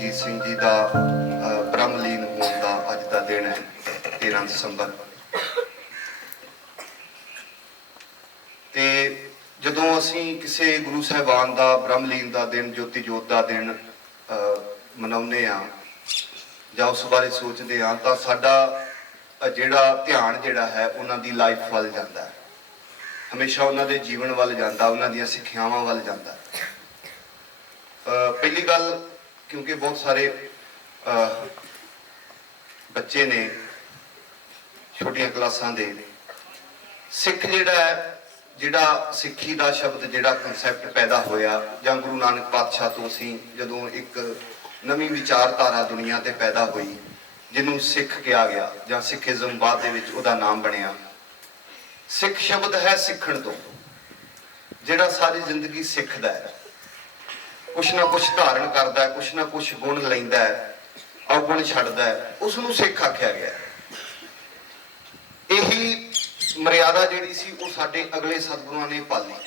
जगजीत सिंह जी का ब्रह्मलीन होने का अज का दिन है 13 दसंबर। तो जदों असी किसी गुरु साहबान का ब्रह्मलीन का दिन ज्योति जोत का दिन मनाने या उस बारे सोचते हाँ तो साडा जिहड़ा ध्यान जिहड़ा है उन्होंने लाइफ वाल जाता है, हमेशा उन्होंने जीवन वाल जाता, उन्होंने सिक्ख्यावां वाल जाता। पहली गल क्योंकि बहुत सारे बच्चे ने छोटिया क्लासां दे सिख जिहड़ा सिक्खी का शब्द जिहड़ा कंसैप्ट पैदा होया जां गुरु नानक पातशाह तो असी जदों एक नवी विचारधारा दुनिया ते पैदा हुई जिन्हों सिख कहा गया जां सिखिज़म बाद दे विच उहदा नाम बनिया। सिख शब्द है सिखण तो, जिहड़ा सारी जिंदगी सिखदा है, कुछ ना कुछ धारण करता है, कुछ ना कुछ गुण लैंदा है, अवगुण छड्डदा है, उसनूं सिख आख्या गया। यही मर्यादा जिहड़ी सी वो साडे अगले सतगुरुआं ने पाली।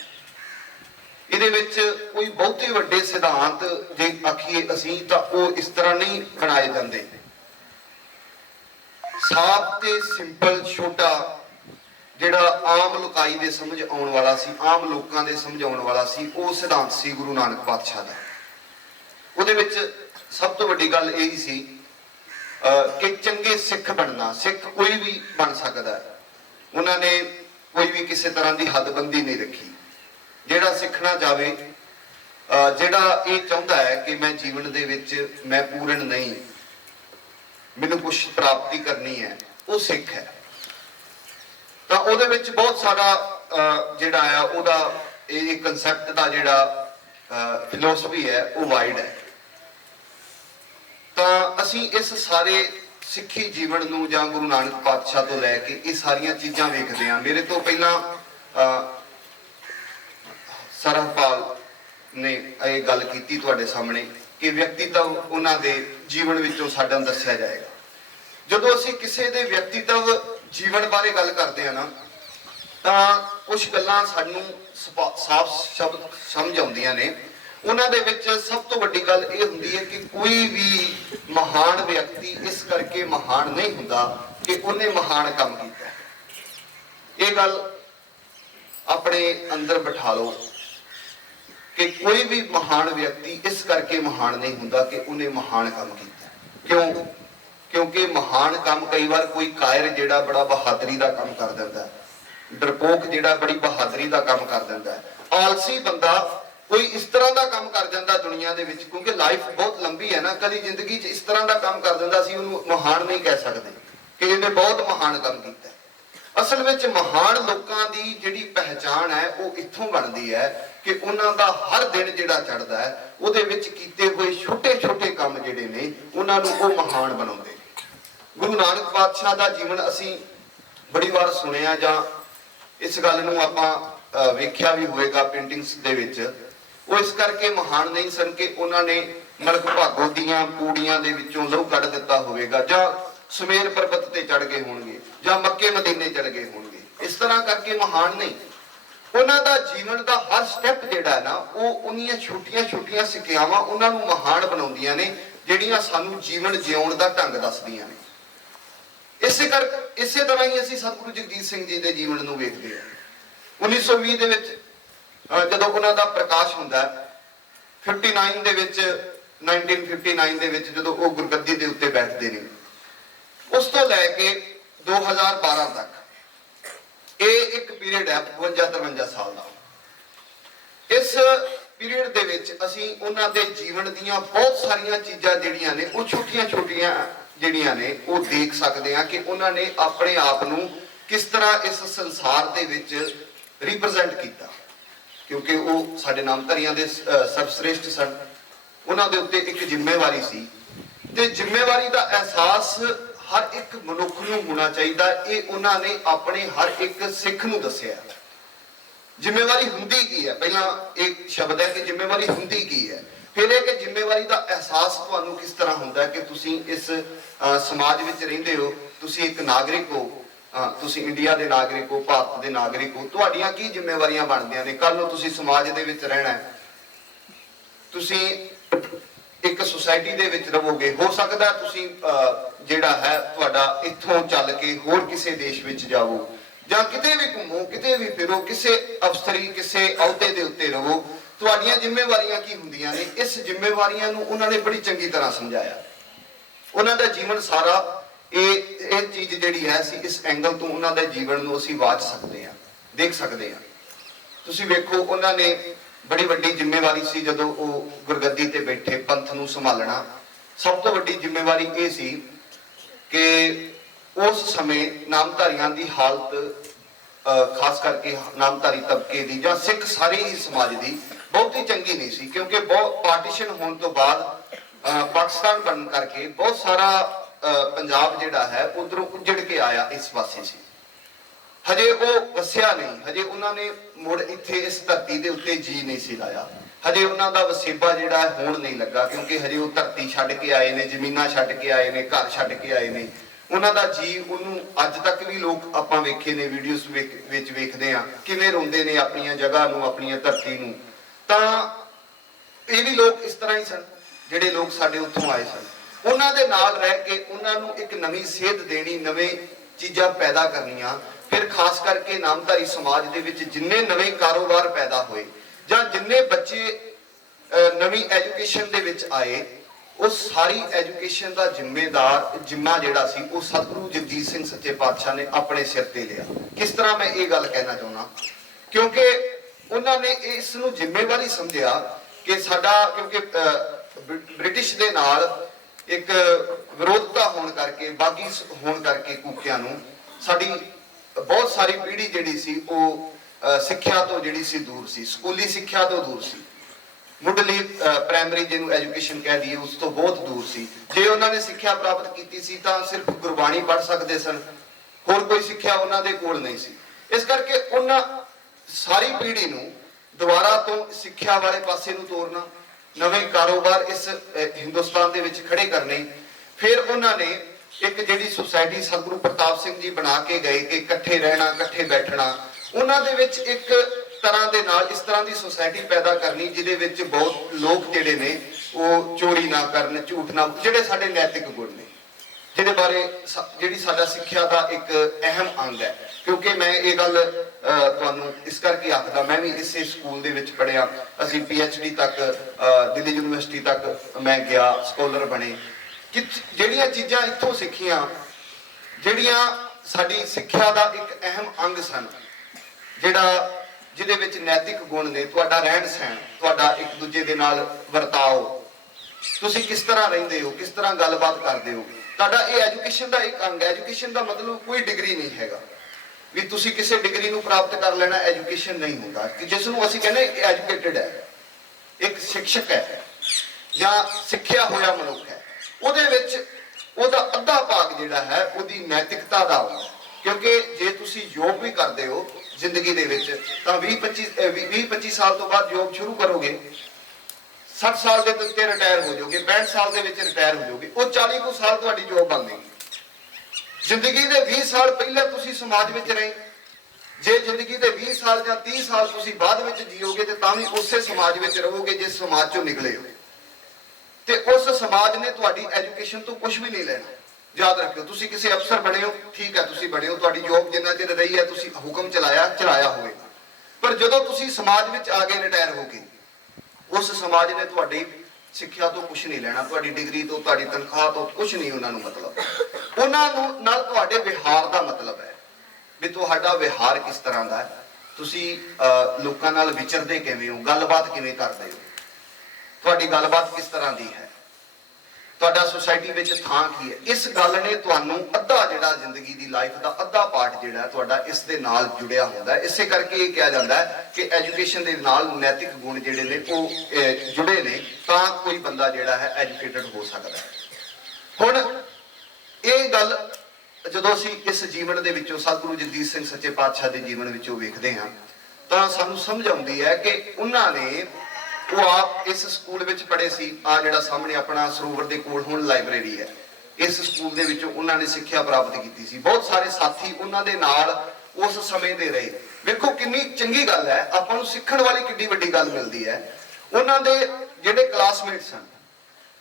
इहदे विच कोई बहुते वड्डे सिद्धांत जे आखीए असीं तां ओह इस तरह नहीं बनाए जांदे। साफ ते सिंपल छोटा जिहड़ा आम लोकाई दे समझ आउण वाला सी, आम लोकां दे समझ आउण वाला सी, वो सिद्धांत सी गुरु नानक पातशाह दा। ਉਹਦੇ ਵਿੱਚ सब तो वड्डी गल यही सी कि चंगे सिख बनना, सिख कोई भी बन सकता है। उन्होंने कोई भी किसी तरह की हदबंदी नहीं रखी। जिहड़ा सिखना चाहे, जिहड़ा ये चाहता है कि मैं जीवन दे विच मैं पूर्ण नहीं, मैनूं कुछ प्राप्ति करनी है, वो सिख है। तो ਉਹਦੇ ਵਿੱਚ बहुत सारा ਜਿਹੜਾ ਆ ਉਹਦਾ ਇਹ ਕਨਸੈਪਟ ਦਾ ਜਿਹੜਾ ਫਿਲਾਸਫੀ ਹੈ ਉਹ ਵਾਈਡ ਹੈ। ਤਾਂ ਅਸੀਂ ਇਸ ਸਾਰੇ ਸਿੱਖੀ ਜੀਵਨ ਨੂੰ ਜਾਂ ਗੁਰੂ ਨਾਨਕ ਪਾਤਸ਼ਾਹ ਤੋਂ ਲੈ ਕੇ ਇਹ ਸਾਰੀਆਂ ਚੀਜ਼ਾਂ ਵੇਖਦੇ ਹਾਂ। ਮੇਰੇ ਤੋਂ ਪਹਿਲਾਂ ਸਰਹਪਾਲ ਨੇ ਇਹ ਗੱਲ ਕੀਤੀ ਤੁਹਾਡੇ ਸਾਹਮਣੇ ਕਿ ਵਿਅਕਤੀਤਵ ਉਹਨਾਂ ਦੇ ਜੀਵਨ ਵਿੱਚੋਂ ਸਾਡਾ ਦੱਸਿਆ ਜਾਏਗਾ। ਜਦੋਂ ਅਸੀਂ ਕਿਸੇ ਦੇ ਵਿਅਕਤੀਤਵ जीवन बारे गल करते हैं ना तो कुछ गल्लां सानूं साफ शब्द समझ आउंदियां ने। उन्हां दे विच सब तो वड्डी गल ये हुंदी है कि कोई भी महान व्यक्ति इस करके महान नहीं हुंदा कि उन्हें महान काम कीता है। ये गल अपने अंदर बिठा लो कि कोई भी महान व्यक्ति इस करके महान नहीं हुंदा कि उन्हें महान काम कीता। क्यों? क्योंकि महान काम कई बार कोई कायर जिहड़ा बड़ा बहादरी का काम कर दिंदा है, डरपोक जिहड़ा बड़ी बहादरी का काम कर दिंदा है, आलसी बंदा कोई इस तरह का काम कर जाता दुनिया दे विच। क्योंकि लाइफ बहुत लंबी है ना, कभी जिंदगी च इस तरह का काम कर दिंदा सी उहनूं महान नहीं कह सकते कि इहने बहुत महान काम कीता है। असल विच महान लोकां दी जिहड़ी पहचान है वो इत्थों बनदी है कि उन्हां दा हर दिन जिहड़ा चढ़दा है उहदे विच कीते होए छोटे छोटे काम जिहड़े ने उन्हां नूं ओह महान बनाउंदे। गुरु नानक पातशाह का जीवन असी बड़ी बार सुनिया जां इस गल नूं आपां वेख्या भी होएगा पेंटिंग्स दे विच। वो इस करके महान नहीं सन कि उन्होंने नरक भागो दीआं पूड़ियां दे विचों लहू कढ दिता होवेगा, जां सुमेर पर्वत ते चढ़ गए होणगे, जां मक्के मदीने चढ़ गए होणगे। इस तरह करके महान नहीं। उन्हां दा जीवन का हर स्टैप जिहड़ा है ना वो उन्नियां छोटियां छोटियां सिक्ख्यावां उन्हां नूं महान बनाउंदियां ने, जिहड़ियां सानूं जीवन जिउण दा ढंग दसदियां ने। इसे तरह ही असी सतगुरु जगजीत सिंह जी के जीवन में वेखते हैं। 1920 दे विच जदों उन्हां दा प्रकाश हुंदा है, 59 दे विच 1959 दे विच जदों वो गुरगद्दी दे उत्ते बैठते हैं, उस तो लैके 2012 तक ये एक पीरियड है 52-53 साल का। इस पीरियड दे विच असी उन्हां दे जीवन दीयां बहुत सारियां चीज़ां जिहड़ियां ने वो छोटियां छोटियां जिहड़ियां ने वो देख सकते हैं कि उन्होंने अपने आप नूं किस तरह इस संसार दे विच रिप्रजेंट किया। क्योंकि वो साडे नामधरियां दे सर्वश्रेष्ठ सन, उन्हां दे उत्ते एक जिम्मेवारी सी ते जिम्मेवारी का एहसास हर एक मनुख नूं होना चाहिए। ये उन्होंने अपने हर एक सिख नूं दस्सिया। जिम्मेवारी हुंदी की है, पहला एक शब्द है कि जिम्मेवारी हुंदी की है, फिर एक जिम्मेवारी का एहसास तुहानूं किस तरह होंदा है कि तुसीं इस समाज विच रहिंदे हो, तुसीं एक नागरिक हो, तुसीं इंडिया के नागरिक हो, भारत के नागरिक हो, तुहाड़ियां की जिम्मेवारियां बनदियां ने। कल नूं तुसीं समाज दे विच रहना है, तुसीं ਇੱਕ ਸੁਸਾਇਟੀ ਦੇ ਵਿੱਚ ਰਹੋਗੇ, ਹੋ ਸਕਦਾ ਤੁਸੀਂ ਜਿਹੜਾ ਹੈ ਤੁਹਾਡਾ ਇੱਥੋਂ ਚੱਲ ਕੇ ਹੋਰ ਕਿਸੇ ਦੇਸ਼ ਵਿੱਚ ਜਾਵੋ ਜਾਂ ਕਿਤੇ ਵੀ ਘੁੰਮੋ, ਕਿਤੇ ਵੀ ਫਿਰੋ, ਕਿਸੇ ਅਫਸਰੀ ਕਿਸੇ ਅਹੁਦੇ ਦੇ ਉੱਤੇ ਰਹੋ, ਤੁਹਾਡੀਆਂ ਜ਼ਿੰਮੇਵਾਰੀਆਂ ਕੀ ਹੁੰਦੀਆਂ ਨੇ, ਇਸ ਜ਼ਿੰਮੇਵਾਰੀਆਂ ਨੂੰ ਉਹਨਾਂ ਨੇ ਬੜੀ ਚੰਗੀ ਤਰ੍ਹਾਂ ਸਮਝਾਇਆ। ਉਹਨਾਂ ਦਾ ਜੀਵਨ ਸਾਰਾ ਇਹ ਚੀਜ਼ ਜਿਹੜੀ ਹੈ ਅਸੀਂ ਇਸ ਐਂਗਲ ਤੋਂ ਉਹਨਾਂ ਦੇ ਜੀਵਨ ਨੂੰ ਅਸੀਂ ਵਾਚ ਸਕਦੇ ਹਾਂ, ਦੇਖ ਸਕਦੇ ਹਾਂ। ਤੁਸੀਂ ਵੇਖੋ ਉਹਨਾਂ ਨੇ ਬੜੀ ਵੱਡੀ ਜ਼ਿੰਮੇਵਾਰੀ ਸੀ ਜਦੋਂ ਉਹ ਗੁਰਗੱਦੀ ਤੇ ਬੈਠੇ, ਪੰਥ ਨੂੰ ਸੰਭਾਲਣਾ। ਸਭ ਤੋਂ ਵੱਡੀ ਜ਼ਿੰਮੇਵਾਰੀ ਇਹ ਸੀ ਕਿ ਉਸ ਸਮੇਂ ਨਾਮਧਾਰੀਆਂ ਦੀ ਹਾਲਤ, ਖਾਸ ਕਰਕੇ ਨਾਮਧਾਰੀ ਤਬਕੇ ਦੀ ਜਾਂ ਸਿੱਖ ਸਾਰੇ ਹੀ ਸਮਾਜ ਦੀ ਬਹੁਤੀ ਚੰਗੀ ਨਹੀਂ ਸੀ, ਕਿਉਂਕਿ ਬਹੁਤ ਪਾਰਟੀਸ਼ਨ ਹੋਣ ਤੋਂ ਬਾਅਦ ਪਾਕਿਸਤਾਨ ਬਣਨ ਕਰਕੇ ਬਹੁਤ ਸਾਰਾ ਪੰਜਾਬ ਜਿਹੜਾ ਹੈ ਉਧਰੋਂ ਉੱਜੜ ਕੇ ਆਇਆ ਇਸ ਪਾਸੇ ਸੀ। ਹਜੇ ਉਹ ਵਸਿਆ ਨਹੀਂ, ਹਜੇ ਉਹਨਾਂ ਨੇ ਮੁੜ ਇੱਥੇ ਇਸ ਧਰਤੀ ਦੇ ਉੱਤੇ ਜੀ ਨਹੀਂ ਸੀ ਲਾਇਆ, ਹਜੇ ਉਹਨਾਂ ਦਾ ਵਸੇਬਾ ਜਿਹੜਾ ਹੋਣ ਨਹੀਂ ਲੱਗਾ, ਕਿਉਂਕਿ ਹਜੇ ਉਹ ਧਰਤੀ ਛੱਡ ਕੇ ਆਏ ਨੇ, ਜ਼ਮੀਨਾਂ ਛੱਡ ਕੇ ਆਏ ਨੇ, ਘਰ ਛੱਡ ਕੇ ਆਏ ਨੇ। ਉਹਨਾਂ ਦਾ ਜੀ ਉਹਨੂੰ ਅੱਜ ਤੱਕ ਵੀ ਲੋਕ ਆਪਾਂ ਵੇਖੇ ਨੇ, ਵੀਡੀਓਜ਼ ਵਿੱਚ ਵੇਖਦੇ ਆ ਕਿਵੇਂ ਰੋਂਦੇ ਨੇ ਆਪਣੀਆਂ ਜਗ੍ਹਾ ਨੂੰ, ਆਪਣੀਆਂ ਧਰਤੀ ਨੂੰ। ਤਾਂ ਇਹ ਵੀ ਲੋਕ ਇਸ ਤਰ੍ਹਾਂ ਹੀ ਸਨ ਜਿਹੜੇ ਲੋਕ ਸਾਡੇ ਉੱਥੋਂ ਆਏ ਸਨ। ਉਹਨਾਂ ਦੇ ਨਾਲ ਰਹਿ ਕੇ ਉਹਨਾਂ ਨੂੰ ਇੱਕ ਨਵੀਂ ਸੇਧ ਦੇਣੀ, ਨਵੇਂ ਚੀਜ਼ਾਂ ਪੈਦਾ ਕਰਨੀਆਂ। ਫਿਰ ਖਾਸ ਕਰਕੇ ਨਾਮਧਾਰੀ ਸਮਾਜ ਦੇ ਵਿੱਚ ਜਿੰਨੇ ਨਵੇਂ ਕਾਰੋਬਾਰ ਪੈਦਾ ਹੋਏ ਜਾਂ ਜਿੰਨੇ ਬੱਚੇ ਨਵੀਂ ਐਜੂਕੇਸ਼ਨ ਦੇ ਵਿੱਚ ਆਏ, ਉਹ ਸਾਰੀ ਐਜੂਕੇਸ਼ਨ ਦਾ ਜ਼ਿੰਮਾ ਜਿਹੜਾ ਸੀ ਉਹ ਸਤਿਗੁਰੂ ਜਗਜੀਤ ਸਿੰਘ ਸੱਚੇ ਪਾਤਸ਼ਾਹ ਨੇ ਆਪਣੇ ਸਿਰ ਤੇ ਲਿਆ। ਕਿਸ ਤਰ੍ਹਾਂ ਮੈਂ ਇਹ ਗੱਲ ਕਹਿਣਾ ਚਾਹੁੰਦਾ, ਕਿਉਂਕਿ ਉਹਨਾਂ ਨੇ ਇਸ ਨੂੰ ਜ਼ਿੰਮੇਵਾਰੀ ਸਮਝਿਆ ਕਿ ਸਾਡਾ, ਕਿਉਂਕਿ ਬ੍ਰਿਟਿਸ਼ ਦੇ ਨਾਲ ਇੱਕ ਵਿਰੋਧਤਾ ਹੋਣ ਕਰਕੇ, ਬਾਗੀ ਹੋਣ ਕਰਕੇ ਕੂਕਿਆਂ ਨੂੰ, ਸਾਡੀ ਬਹੁਤ ਸਾਰੀ ਪੀੜ੍ਹੀ ਜਿਹੜੀ ਸੀ ਉਹ ਸਿੱਖਿਆ ਤੋਂ ਜਿਹੜੀ ਸੀ ਦੂਰ ਸੀ, ਸਕੂਲੀ ਸਿੱਖਿਆ ਤੋਂ ਦੂਰ ਸੀ, ਮੁੱਢਲੀ ਪ੍ਰਾਇਮਰੀ ਜਿਹਨੂੰ ਐਜੂਕੇਸ਼ਨ ਕਹਿ ਦਈਏ ਉਸ ਤੋਂ ਬਹੁਤ ਦੂਰ ਸੀ। ਜੇ ਉਹਨਾਂ ਨੇ ਸਿੱਖਿਆ ਪ੍ਰਾਪਤ ਕੀਤੀ ਸੀ ਤਾਂ ਸਿਰਫ ਗੁਰਬਾਣੀ ਪੜ੍ਹ ਸਕਦੇ ਸਨ, ਹੋਰ ਕੋਈ ਸਿੱਖਿਆ ਉਹਨਾਂ ਦੇ ਕੋਲ ਨਹੀਂ ਸੀ। ਇਸ ਕਰਕੇ ਉਹਨਾਂ ਸਾਰੀ ਪੀੜ੍ਹੀ ਨੂੰ ਦੁਬਾਰਾ ਤੋਂ ਸਿੱਖਿਆ ਵਾਲੇ ਪਾਸੇ ਨੂੰ ਤੋਰਨਾ, ਨਵੇਂ ਕਾਰੋਬਾਰ ਇਸ ਹਿੰਦੁਸਤਾਨ ਦੇ ਵਿੱਚ ਖੜੇ ਕਰਨੇ। ਫਿਰ ਉਹਨਾਂ ਨੇ ਇੱਕ ਜਿਹੜੀ ਸੁਸਾਇਟੀ ਸਤਿਗੁਰੂ ਪ੍ਰਤਾਪ ਸਿੰਘ ਜੀ ਬਣਾ ਕੇ ਗਏ ਕਿ ਇਕੱਠੇ ਰਹਿਣਾ, ਇਕੱਠੇ ਬੈਠਣਾ, ਉਹਨਾਂ ਦੇ ਵਿੱਚ ਇੱਕ ਤਰ੍ਹਾਂ ਦੇ ਨਾਲ ਇਸ ਤਰ੍ਹਾਂ ਦੀ ਸੁਸਾਇਟੀ ਪੈਦਾ ਕਰਨੀ ਜਿਹਦੇ ਵਿੱਚ ਬਹੁਤ ਲੋਕ ਜਿਹੜੇ ਨੇ ਉਹ ਚੋਰੀ ਨਾ ਕਰਨ, ਝੂਠ ਨਾ, ਜਿਹੜੇ ਸਾਡੇ ਨੈਤਿਕ ਗੁਣ ਨੇ, ਜਿਹਦੇ ਬਾਰੇ ਜਿਹੜੀ ਸਾਡਾ ਸਿੱਖਿਆ ਦਾ ਇੱਕ ਅਹਿਮ ਅੰਗ ਹੈ। ਕਿਉਂਕਿ ਮੈਂ ਇਹ ਗੱਲ ਤੁਹਾਨੂੰ ਇਸ ਕਰਕੇ ਆਖਦਾ, ਮੈਂ ਵੀ ਇਸੇ ਸਕੂਲ ਦੇ ਵਿੱਚ ਪੜ੍ਹਿਆ, ਅਸੀਂ PhD ਤੱਕ ਦਿੱਲੀ ਯੂਨੀਵਰਸਿਟੀ ਤੱਕ ਮੈਂ ਗਿਆ, ਸਕਾਲਰ ਬਣੇ, ਕਿ ਜਿਹੜੀਆਂ ਚੀਜ਼ਾਂ ਇੱਥੋਂ ਸਿੱਖੀਆਂ, ਜਿਹੜੀਆਂ ਸਾਡੀ ਸਿੱਖਿਆ ਦਾ ਇੱਕ ਅਹਿਮ ਅੰਗ ਸਨ, ਜਿਹਦੇ ਵਿੱਚ ਨੈਤਿਕ ਗੁਣ ਨੇ, ਤੁਹਾਡਾ ਰਹਿਣ ਸਹਿਣ, ਤੁਹਾਡਾ ਇੱਕ ਦੂਜੇ ਦੇ ਨਾਲ ਵਰਤਾਓ, ਤੁਸੀਂ ਕਿਸ ਤਰ੍ਹਾਂ ਰਹਿੰਦੇ ਹੋ, ਕਿਸ ਤਰ੍ਹਾਂ ਗੱਲਬਾਤ ਕਰਦੇ ਹੋ, ਤੁਹਾਡਾ ਇਹ ਐਜੂਕੇਸ਼ਨ ਦਾ ਇੱਕ ਅੰਗ ਹੈ। ਐਜੂਕੇਸ਼ਨ ਦਾ ਮਤਲਬ ਕੋਈ ਡਿਗਰੀ ਨਹੀਂ ਹੈਗਾ ਵੀ ਤੁਸੀਂ ਕਿਸੇ ਡਿਗਰੀ ਨੂੰ ਪ੍ਰਾਪਤ ਕਰ ਲੈਣਾ, ਐਜੂਕੇਸ਼ਨ ਨਹੀਂ ਹੁੰਦਾ। ਕਿ ਜਿਸ ਨੂੰ ਅਸੀਂ ਕਹਿੰਦੇ ਐਜੂਕੇਟਿਡ ਹੈ, ਇੱਕ ਸਿੱਖਿਅਕ ਹੈ ਜਾਂ ਸਿੱਖਿਆ ਹੋਇਆ ਮਨੁੱਖ ਹੈ, ਉਹਦੇ ਵਿੱਚ ਉਹਦਾ ਅੱਧਾ ਭਾਗ ਜਿਹੜਾ ਹੈ ਉਹਦੀ ਨੈਤਿਕਤਾ ਦਾ ਹੁੰਦਾ। ਕਿਉਂਕਿ ਜੇ ਤੁਸੀਂ ਯੋਗ ਵੀ ਕਰਦੇ ਹੋ ਜ਼ਿੰਦਗੀ ਦੇ ਵਿੱਚ ਤਾਂ 20-25 ਸਾਲ ਤੋਂ ਬਾਅਦ ਯੋਗ ਸ਼ੁਰੂ ਕਰੋਗੇ, 60 ਸਾਲ ਦੇ ਉੱਤੇ ਰਿਟਾਇਰ ਹੋ ਜਾਓਗੇ, 65 ਸਾਲ ਦੇ ਵਿੱਚ ਰਿਟਾਇਰ ਹੋ ਜਾਓਗੇ, ਉਹ 40 ਕੁ ਸਾਲ ਤੁਹਾਡੀ ਜੋਬ ਬਣੇਗੀ। ਜ਼ਿੰਦਗੀ ਦੇ 20 ਸਾਲ ਪਹਿਲਾਂ ਤੁਸੀਂ ਸਮਾਜ ਵਿੱਚ ਰਹੇ, ਜੇ ਜ਼ਿੰਦਗੀ ਦੇ 20 ਸਾਲ ਜਾਂ 30 ਸਾਲ ਤੁਸੀਂ ਬਾਅਦ ਵਿੱਚ ਜੀਓਗੇ ਤੇ ਤਾਂ ਵੀ ਉਸੇ ਸਮਾਜ ਵਿੱਚ ਰਹੋਗੇ ਜਿਸ ਸਮਾਜ ਚੋਂ ਨਿਕਲੇ ਹੋ, ਤੇ ਉਸ ਸਮਾਜ ਨੇ ਤੁਹਾਡੀ ਐਜੂਕੇਸ਼ਨ ਤੋਂ ਕੁਝ ਵੀ ਨਹੀਂ ਲੈਣਾ। ਯਾਦ ਰੱਖਿਓ, ਤੁਸੀਂ ਕਿਸੇ ਅਫਸਰ ਬਣੇ ਹੋ, ਠੀਕ ਹੈ, ਤੁਸੀਂ ਬਣੇ ਹੋ, ਤੁਹਾਡੀ ਜੋਬ ਜਿੰਨਾ ਚਿਰ ਰਹੀ ਹੈ ਤੁਸੀਂ ਹੁਕਮ ਚਲਾਇਆ ਹੋਵੇਗਾ, ਪਰ ਜਦੋਂ ਤੁਸੀਂ ਸਮਾਜ ਵਿੱਚ ਆ ਗਏ ਰਿਟਾਇਰ ਹੋ ਕੇ, ਉਸ ਸਮਾਜ ਨੇ ਤੁਹਾਡੀ ਸਿੱਖਿਆ ਤੋਂ ਕੁਝ ਨਹੀਂ ਲੈਣਾ, ਤੁਹਾਡੀ ਡਿਗਰੀ ਤੋਂ, ਤੁਹਾਡੀ ਤਨਖਾਹ ਤੋਂ ਕੁਝ ਨਹੀਂ ਉਹਨਾਂ ਨੂੰ ਮਤਲਬ। ਉਹਨਾਂ ਨੂੰ ਨਾਲ ਤੁਹਾਡੇ ਵਿਹਾਰ ਦਾ ਮਤਲਬ ਹੈ ਵੀ ਤੁਹਾਡਾ ਵਿਹਾਰ ਕਿਸ ਤਰ੍ਹਾਂ ਦਾ ਹੈ, ਤੁਸੀਂ ਲੋਕਾਂ ਨਾਲ ਵਿਚਰਦੇ ਕਿਵੇਂ ਹੋ, ਗੱਲਬਾਤ ਕਿਵੇਂ ਕਰਦੇ ਹੋ, ਤੁਹਾਡੀ ਗੱਲਬਾਤ ਕਿਸ ਤਰ੍ਹਾਂ ਦੀ ਹੈ, ਤੁਹਾਡਾ ਸੁਸਾਇਟੀ ਵਿੱਚ ਥਾਂ ਕੀ ਹੈ। ਇਸ ਗੱਲ ਨੇ ਤੁਹਾਨੂੰ ਅੱਧਾ ਜਿਹੜਾ ਜ਼ਿੰਦਗੀ ਦੀ ਲਾਈਫ ਦਾ ਅੱਧਾ ਪਾਰਟ ਜਿਹੜਾ ਤੁਹਾਡਾ ਇਸ ਦੇ ਨਾਲ ਜੁੜਿਆ ਹੁੰਦਾ ਹੈ। ਇਸੇ ਕਰਕੇ ਇਹ ਕਿਹਾ ਜਾਂਦਾ ਹੈ ਕਿ ਐਜੂਕੇਸ਼ਨ ਦੇ ਨਾਲ ਨੈਤਿਕ ਗੁਣ ਜਿਹੜੇ ਨੇ ਉਹ ਜੁੜੇ ਨੇ, ਤਾਂ ਕੋਈ ਬੰਦਾ ਜਿਹੜਾ ਹੈ ਐਜੂਕੇਟਡ ਹੋ ਸਕਦਾ ਹੈ। ਹੁਣ ਇਹ ਗੱਲ ਜਦੋਂ ਅਸੀਂ ਇਸ ਜੀਵਨ ਦੇ ਵਿੱਚੋਂ ਸਤਿਗੁਰੂ ਜਗਜੀਤ ਸਿੰਘ ਸੱਚੇ ਪਾਤਸ਼ਾਹ ਦੇ ਜੀਵਨ ਵਿੱਚੋਂ ਵੇਖਦੇ ਹਾਂ ਤਾਂ ਸਾਨੂੰ ਸਮਝ ਆਉਂਦੀ ਹੈ ਕਿ ਉਹਨਾਂ ਨੇ, ਉਹ ਆਪ ਇਸ ਸਕੂਲ ਵਿੱਚ ਪੜ੍ਹੇ ਸੀ। ਆ ਜਿਹੜਾ ਸਾਹਮਣੇ ਆਪਣਾ ਸਰੋਵਰ ਦੇ ਕੋਲ ਹੁਣ ਲਾਇਬ੍ਰੇਰੀ ਹੈ, ਇਸ ਸਕੂਲ ਦੇ ਵਿੱਚੋਂ ਉਹਨਾਂ ਨੇ ਸਿੱਖਿਆ ਪ੍ਰਾਪਤ ਕੀਤੀ ਸੀ। ਬਹੁਤ ਸਾਰੇ ਸਾਥੀ ਉਹਨਾਂ ਦੇ ਨਾਲ ਉਸ ਸਮੇਂ ਦੇ ਰਹੇ। ਵੇਖੋ ਕਿੰਨੀ ਚੰਗੀ ਗੱਲ ਹੈ, ਆਪਾਂ ਨੂੰ ਸਿੱਖਣ ਵਾਲੀ ਕਿੰਨੀ ਵੱਡੀ ਗੱਲ ਮਿਲਦੀ ਹੈ। ਉਹਨਾਂ ਦੇ ਜਿਹੜੇ ਕਲਾਸਮੇਟ ਸਨ,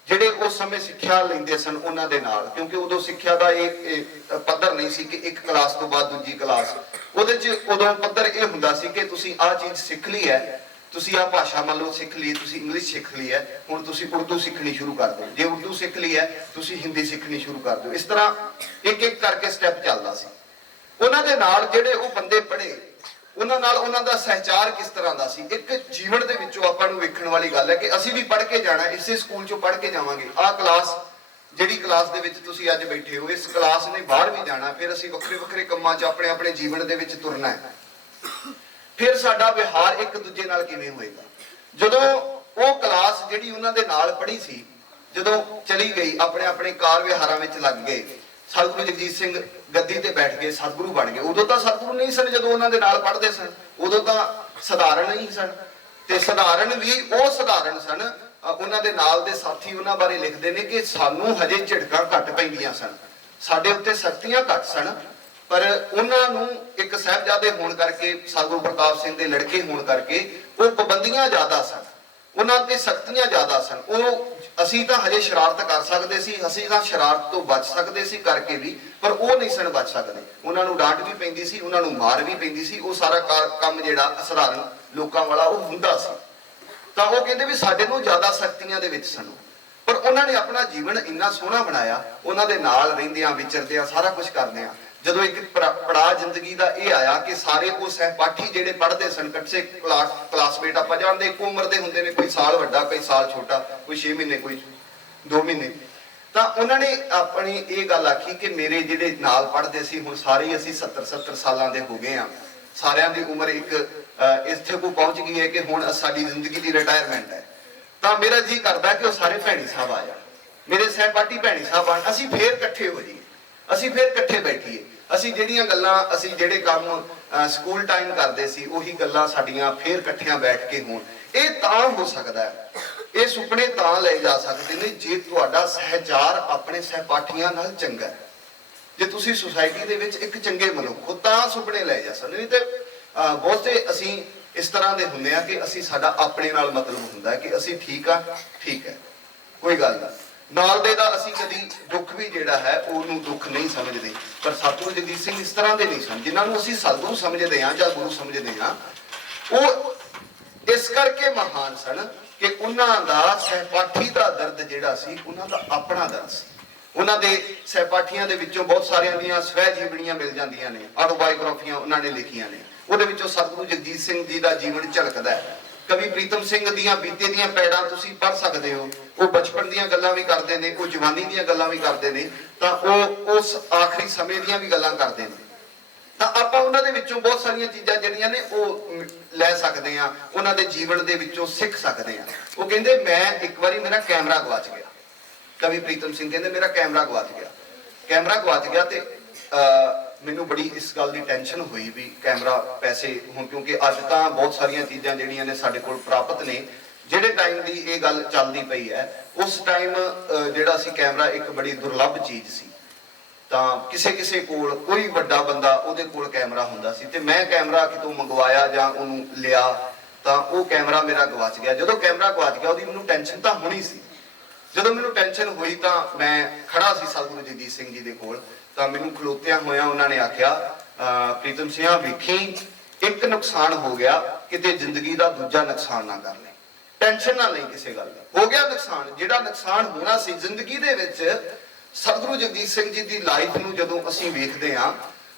ਜਿਹੜੇ ਉਸ ਸਮੇਂ ਸਿੱਖਿਆ ਲੈਂਦੇ ਸਨ ਉਹਨਾਂ ਦੇ ਨਾਲ, ਕਿਉਂਕਿ ਉਦੋਂ ਸਿੱਖਿਆ ਦਾ ਇਹ ਪੱਧਰ ਨਹੀਂ ਸੀ ਕਿ ਇੱਕ ਕਲਾਸ ਤੋਂ ਬਾਅਦ ਦੂਜੀ ਕਲਾਸ। ਉਹਦੇ 'ਚ ਉਦੋਂ ਪੱਧਰ ਇਹ ਹੁੰਦਾ ਸੀ ਕਿ ਤੁਸੀਂ ਆਹ ਚੀਜ਼ ਸਿੱਖ ਲਈ ਹੈ, ਤੁਸੀਂ ਆਹ ਭਾਸ਼ਾ ਮੰਨ ਲਓ ਸਿੱਖ ਲਈ, ਤੁਸੀਂ ਇੰਗਲਿਸ਼ ਸਿੱਖ ਲਈ ਹੈ, ਹੁਣ ਤੁਸੀਂ ਉਰਦੂ ਸਿੱਖਣੀ ਸ਼ੁਰੂ ਕਰ ਦਿਓ। ਜੇ ਉਰਦੂ ਸਿੱਖ ਲਈ ਹੈ ਤੁਸੀਂ ਹਿੰਦੀ ਸਿੱਖਣੀ ਸ਼ੁਰੂ ਕਰ ਦਿਓ। ਇਸ ਤਰ੍ਹਾਂ ਇੱਕ ਇੱਕ ਕਰਕੇ ਸਟੈਪ ਚੱਲਦਾ ਸੀ। ਉਹਨਾਂ ਦੇ ਨਾਲ ਜਿਹੜੇ ਉਹ ਬੰਦੇ ਪੜ੍ਹੇ, ਉਹਨਾਂ ਨਾਲ ਉਹਨਾਂ ਦਾ ਸਹਿਚਾਰ ਕਿਸ ਤਰ੍ਹਾਂ ਦਾ ਸੀ। ਇੱਕ ਜੀਵਨ ਦੇ ਵਿੱਚੋਂ ਆਪਾਂ ਨੂੰ ਵੇਖਣ ਵਾਲੀ ਗੱਲ ਹੈ ਕਿ ਅਸੀਂ ਵੀ ਪੜ੍ਹ ਕੇ ਜਾਣਾ, ਇਸੇ ਸਕੂਲ 'ਚੋਂ ਪੜ੍ਹ ਕੇ ਜਾਵਾਂਗੇ। ਆਹ ਕਲਾਸ, ਜਿਹੜੀ ਕਲਾਸ ਦੇ ਵਿੱਚ ਤੁਸੀਂ ਅੱਜ ਬੈਠੇ ਹੋ, ਇਸ ਕਲਾਸ ਨੇ ਬਾਹਰ ਵੀ ਜਾਣਾ, ਫਿਰ ਅਸੀਂ ਵੱਖਰੇ ਵੱਖਰੇ ਕੰਮਾਂ 'ਚ ਆਪਣੇ ਆਪਣੇ ਜੀਵਨ ਦੇ ਵਿੱਚ ਤੁਰਨਾ ਹੈ। ਫਿਰ ਸਾਡਾ ਵਿਹਾਰ ਇੱਕ ਦੂਜੇ ਨਾਲ ਕਿਵੇਂ ਹੋਏਗਾ। ਜਦੋਂ ਉਹ ਕਲਾਸ ਜਿਹੜੀ ਉਹਨਾਂ ਦੇ ਨਾਲ ਪੜ੍ਹੀ ਸੀ, ਜਦੋਂ ਚਲੀ ਗਈ, ਆਪਣੇ ਆਪਣੇ ਕਾਰ ਵਿਹਾਰਾਂ ਵਿੱਚ ਲੱਗ ਗਏ, ਸਤਿਗੁਰੂ ਜਗਜੀਤ ਸਿੰਘ ਗੱਦੀ ਤੇ ਬੈਠ ਗਏ, ਸਤਿਗੁਰੂ ਬਣ ਗਏ। ਉਦੋਂ ਤਾਂ ਸਤਿਗੁਰੂ ਨਹੀਂ ਸਨ ਜਦੋਂ ਉਹਨਾਂ ਦੇ ਨਾਲ ਪੜ੍ਹਦੇ ਸਨ, ਉਦੋਂ ਤਾਂ ਸਧਾਰਨ ਹੀ ਸਨ। ਤੇ ਸਧਾਰਨ ਵੀ ਉਹ ਸਧਾਰਨ ਸਨ, ਉਹਨਾਂ ਦੇ ਨਾਲ ਦੇ ਸਾਥੀ ਉਹਨਾਂ ਬਾਰੇ ਲਿਖਦੇ ਨੇ ਕਿ ਸਾਨੂੰ ਹਜੇ ਝਿੜਕਾਂ ਘੱਟ ਪੈਂਦੀਆਂ ਸਨ, ਸਾਡੇ ਉੱਤੇ ਸਖਤੀਆਂ ਘੱਟ ਸਨ, ਪਰ ਉਹਨਾਂ ਨੂੰ ਇੱਕ ਸਾਹਿਬਜ਼ਾਦੇ ਹੋਣ ਕਰਕੇ, ਸਤਿਗੁਰੂ ਪ੍ਰਤਾਪ ਸਿੰਘ ਦੇ ਲੜਕੇ ਹੋਣ ਕਰਕੇ ਉਹ ਪਾਬੰਦੀਆਂ ਜ਼ਿਆਦਾ ਸਨ, ਉਹਨਾਂ ਤੇ ਸਖਤੀਆਂ ਜ਼ਿਆਦਾ ਸਨ। ਉਹ ਅਸੀਂ ਤਾਂ ਹਜੇ ਸ਼ਰਾਰਤ ਕਰ ਸਕਦੇ ਸੀ, ਅਸੀਂ ਤਾਂ ਸ਼ਰਾਰਤ ਤੋਂ ਬਚ ਸਕਦੇ ਸੀ ਕਰਕੇ ਵੀ, ਪਰ ਉਹ ਨਹੀਂ ਸਨ ਬਚ ਸਕਦੇ। ਉਹਨਾਂ ਨੂੰ ਡਾਂਟ ਵੀ ਪੈਂਦੀ ਸੀ, ਉਹਨਾਂ ਨੂੰ ਮਾਰ ਵੀ ਪੈਂਦੀ ਸੀ। ਉਹ ਸਾਰਾ ਕੰਮ ਜਿਹੜਾ ਸਧਾਰਨ ਲੋਕਾਂ ਵਾਲਾ ਉਹ ਹੁੰਦਾ ਸੀ। ਤਾਂ ਉਹ ਕਹਿੰਦੇ ਵੀ ਸਾਡੇ ਨੂੰ ਜ਼ਿਆਦਾ ਸਖਤੀਆਂ ਦੇ ਵਿੱਚ ਸਨ, ਪਰ ਉਹਨਾਂ ਨੇ ਆਪਣਾ ਜੀਵਨ ਇੰਨਾ ਸੋਹਣਾ ਬਣਾਇਆ, ਉਹਨਾਂ ਦੇ ਨਾਲ ਰਹਿੰਦਿਆਂ ਵਿਚਰਦਿਆਂ ਸਾਰਾ ਕੁਝ ਕਰਦਿਆਂ। ਜਦੋਂ ਇੱਕ ਪੜਾਅ ਜ਼ਿੰਦਗੀ ਦਾ ਇਹ ਆਇਆ ਕਿ ਸਾਰੇ ਉਹ ਸਹਿਪਾਠੀ ਜਿਹੜੇ ਪੜ੍ਹਦੇ ਸਨ, ਇਕੱਠੇ ਕਲਾਸਮੇਟ, ਆਪਾਂ ਜਾਣਦੇ ਇੱਕੋ ਉਮਰ ਦੇ ਹੁੰਦੇ ਨੇ, ਕੋਈ ਸਾਲ ਵੱਡਾ ਕੋਈ ਸਾਲ ਛੋਟਾ, ਕੋਈ 6 ਮਹੀਨੇ ਕੋਈ 2 ਮਹੀਨੇ, ਤਾਂ ਉਹਨਾਂ ਨੇ ਆਪਣੀ ਇਹ ਗੱਲ ਆਖੀ ਕਿ ਮੇਰੇ ਜਿਹੜੇ ਨਾਲ ਪੜ੍ਹਦੇ ਸੀ, ਹੁਣ ਸਾਰੇ ਅਸੀਂ 70 ਸਾਲਾਂ ਦੇ ਹੋ ਗਏ ਆ, ਸਾਰਿਆਂ ਦੀ ਉਮਰ ਇੱਕ ਇੱਥੇ ਕੋ ਪਹੁੰਚ ਗਈ ਹੈ ਕਿ ਹੁਣ ਸਾਡੀ ਜ਼ਿੰਦਗੀ ਦੀ ਰਿਟਾਇਰਮੈਂਟ ਹੈ। ਤਾਂ ਮੇਰਾ ਜੀ ਕਰਦਾ ਕਿ ਉਹ ਸਾਰੇ ਭੈਣੀ ਸਾਹਿਬ ਆ ਜਾਣ, ਮੇਰੇ ਸਹਿਪਾਠੀ ਭੈਣੀ ਸਾਹਿਬ ਆਣ, ਅਸੀਂ ਫੇਰ ਇਕੱਠੇ ਹੋ ਜਾਈਏ, ਅਸੀਂ ਫੇਰ ਇਕੱਠੇ ਬੈਠੀਏ, ਅਸੀਂ ਜਿਹੜੀਆਂ ਗੱਲਾਂ, ਅਸੀਂ ਜਿਹੜੇ ਕੰਮ ਸਕੂਲ ਟਾਈਮ ਕਰਦੇ ਸੀ, ਉਹੀ ਗੱਲਾਂ ਸਾਡੀਆਂ ਫੇਰ ਇਕੱਠੀਆਂ ਬੈਠ ਕੇ ਹੋਣ। ਇਹ ਤਾਂ ਹੋ ਸਕਦਾ ਹੈ, ਇਹ ਸੁਪਨੇ ਤਾਂ ਲਏ ਜਾ ਸਕਦੇ ਨੇ ਜੇ ਤੁਹਾਡਾ ਸਹਿਚਾਰ ਆਪਣੇ ਸਹਿਪਾਠੀਆਂ ਨਾਲ ਚੰਗਾ ਹੈ, ਜੇ ਤੁਸੀਂ ਸੁਸਾਇਟੀ ਦੇ ਵਿੱਚ ਇੱਕ ਚੰਗੇ ਮਨੁੱਖ ਹੋ, ਤਾਂ ਸੁਪਨੇ ਲਏ ਜਾ ਸਕਦੇ। ਨਹੀਂ ਤੇ ਬਹੁਤੇ ਅਸੀਂ ਇਸ ਤਰ੍ਹਾਂ ਦੇ ਹੁੰਦੇ ਆ ਕਿ ਅਸੀਂ, ਸਾਡਾ ਆਪਣੇ ਨਾਲ ਮਤਲਬ ਹੁੰਦਾ ਕਿ ਅਸੀਂ ਠੀਕ ਆ, ਠੀਕ ਹੈ, ਕੋਈ ਗੱਲ ਨਹੀਂ, ਨਾਲ ਦੇ ਦਾ ਅਸੀਂ ਕਦੀ ਦੁੱਖ ਵੀ ਜਿਹੜਾ ਹੈ ਉਹਨੂੰ ਦੁੱਖ ਨਹੀਂ ਸਮਝਦੇ। ਪਰ ਸਤਿਗੁਰੂ ਜਗਜੀਤ ਸਿੰਘ ਇਸ ਤਰ੍ਹਾਂ ਦੇ ਨਹੀਂ ਸਨ, ਜਿਨ੍ਹਾਂ ਨੂੰ ਅਸੀਂ ਸਤਿਗੁਰੂ ਸਮਝਦੇ ਹਾਂ ਜਾਂ ਗੁਰੂ ਸਮਝਦੇ ਹਾਂ। ਉਹ ਇਸ ਕਰਕੇ ਮਹਾਨ ਸਨ ਕਿ ਉਹਨਾਂ ਦਾ ਸਹਿਪਾਠੀ ਦਾ ਦਰਦ ਜਿਹੜਾ ਸੀ, ਉਹਨਾਂ ਦਾ ਆਪਣਾ ਦਰਦ ਸੀ। ਉਹਨਾਂ ਦੇ ਸਹਿਪਾਠੀਆਂ ਦੇ ਵਿੱਚੋਂ ਬਹੁਤ ਸਾਰਿਆਂ ਦੀਆਂ ਸਵੈ ਜੀਵਨੀਆਂ ਮਿਲ ਜਾਂਦੀਆਂ ਨੇ, ਆਟੋਬਾਇਓਗ੍ਰਾਫੀਆਂ ਉਹਨਾਂ ਨੇ ਲਿਖੀਆਂ ਨੇ, ਉਹਦੇ ਵਿੱਚੋਂ ਸਤਿਗੁਰੂ ਜਗਜੀਤ ਸਿੰਘ ਜੀ ਦਾ ਜੀਵਨ ਝਲਕਦਾ ਹੈ। ਕਵੀ ਪ੍ਰੀਤਮ ਸਿੰਘ ਦੀਆਂ ਬੀਤੇ ਦੀਆਂ ਪੈੜਾਂ ਤੁਸੀਂ ਪੜ੍ਹ ਸਕਦੇ ਹੋ। ਉਹ ਬਚਪਨ ਦੀਆਂ ਗੱਲਾਂ ਵੀ ਕਰਦੇ ਨੇ, ਉਹ ਜਵਾਨੀ ਦੀਆਂ ਗੱਲਾਂ ਵੀ ਕਰਦੇ ਨੇ, ਤਾਂ ਉਹ ਉਸ ਆਖਰੀ ਸਮੇਂ ਦੀਆਂ ਵੀ ਗੱਲਾਂ ਕਰਦੇ ਨੇ। ਤਾਂ ਆਪਾਂ ਉਹਨਾਂ ਦੇ ਵਿੱਚੋਂ ਬਹੁਤ ਸਾਰੀਆਂ ਚੀਜ਼ਾਂ ਜਿਹੜੀਆਂ ਨੇ ਉਹ ਲੈ ਸਕਦੇ ਆ, ਉਹਨਾਂ ਦੇ ਜੀਵਨ ਦੇ ਵਿੱਚੋਂ ਸਿੱਖ ਸਕਦੇ ਆ। ਉਹ ਕਹਿੰਦੇ ਮੈਂ ਇੱਕ ਵਾਰੀ ਮੇਰਾ ਕੈਮਰਾ ਗਵਾਚ ਗਿਆ, ਕਵੀ ਪ੍ਰੀਤਮ ਸਿੰਘ ਕਹਿੰਦੇ ਮੇਰਾ ਕੈਮਰਾ ਗਵਾਚ ਗਿਆ ਤੇ ਮੈਨੂੰ ਬੜੀ ਇਸ ਗੱਲ ਦੀ ਟੈਨਸ਼ਨ ਹੋਈ ਵੀ ਕੈਮਰਾ ਪੈਸੇ ਹੁਣ, ਕਿਉਂਕਿ ਅੱਜ ਤਾਂ ਬਹੁਤ ਸਾਰੀਆਂ ਚੀਜ਼ਾਂ ਜਿਹੜੀਆਂ ਨੇ ਸਾਡੇ ਕੋਲ ਪ੍ਰਾਪਤ ਨੇ। ਜਿਹੜੇ ਟਾਈਮ ਦੀ ਇਹ ਗੱਲ ਚੱਲਦੀ ਪਈ ਹੈ, ਉਸ ਟਾਈਮ ਜਿਹੜਾ ਸੀ ਕੈਮਰਾ ਇੱਕ ਬੜੀ ਦੁਰਲੱਭ ਚੀਜ਼ ਸੀ। ਤਾਂ ਕਿਸੇ ਕੋਲ, ਕੋਈ ਵੱਡਾ ਬੰਦਾ ਉਹਦੇ ਕੋਲ ਕੈਮਰਾ ਹੁੰਦਾ ਸੀ, ਤੇ ਮੈਂ ਕੈਮਰਾ ਕਿਤੋਂ ਮੰਗਵਾਇਆ ਜਾਂ ਉਹਨੂੰ ਲਿਆ, ਤਾਂ ਉਹ ਕੈਮਰਾ ਮੇਰਾ ਗਵਾਚ ਗਿਆ। ਜਦੋਂ ਕੈਮਰਾ ਗਵਾਚ ਗਿਆ, ਉਹਦੀ ਮੈਨੂੰ ਟੈਨਸ਼ਨ ਤਾਂ ਹੋਣੀ ਸੀ। ਜਦੋਂ ਮੈਨੂੰ ਟੈਨਸ਼ਨ ਹੋਈ ਤਾਂ ਮੈਂ ਖੜਾ ਸੀ ਸਤਿਗੁਰੂ ਜਗਜੀਤ ਸਿੰਘ ਜੀ ਦੇ ਕੋਲ, ਤਾਂ ਮੈਨੂੰ ਖਲੋਤਿਆਂ ਹੋਇਆਂ ਉਹਨਾਂ ਨੇ ਆਖਿਆ, ਪ੍ਰੀਤਮ ਸਿੰਘਾ ਵੇਖੀ, ਇੱਕ ਨੁਕਸਾਨ ਹੋ ਗਿਆ, ਕਿਤੇ ਜ਼ਿੰਦਗੀ ਦਾ ਦੂਜਾ ਨੁਕਸਾਨ ਨਾ ਕਰ ਲੈ, ਟੈਨਸ਼ਨ ਨਾ ਲਈ ਕਿਸੇ ਗੱਲ ਦੀ। ਹੋ ਗਿਆ ਨੁਕਸਾਨ, ਜਿਹੜਾ ਨੁਕਸਾਨ ਹੋਣਾ ਸੀ ਜ਼ਿੰਦਗੀ ਦੇ ਵਿੱਚ। ਸਤਿਗੁਰੂ ਜਗਜੀਤ ਸਿੰਘ ਜੀ ਦੀ ਲਾਈਫ ਨੂੰ ਜਦੋਂ ਅਸੀਂ ਵੇਖਦੇ ਹਾਂ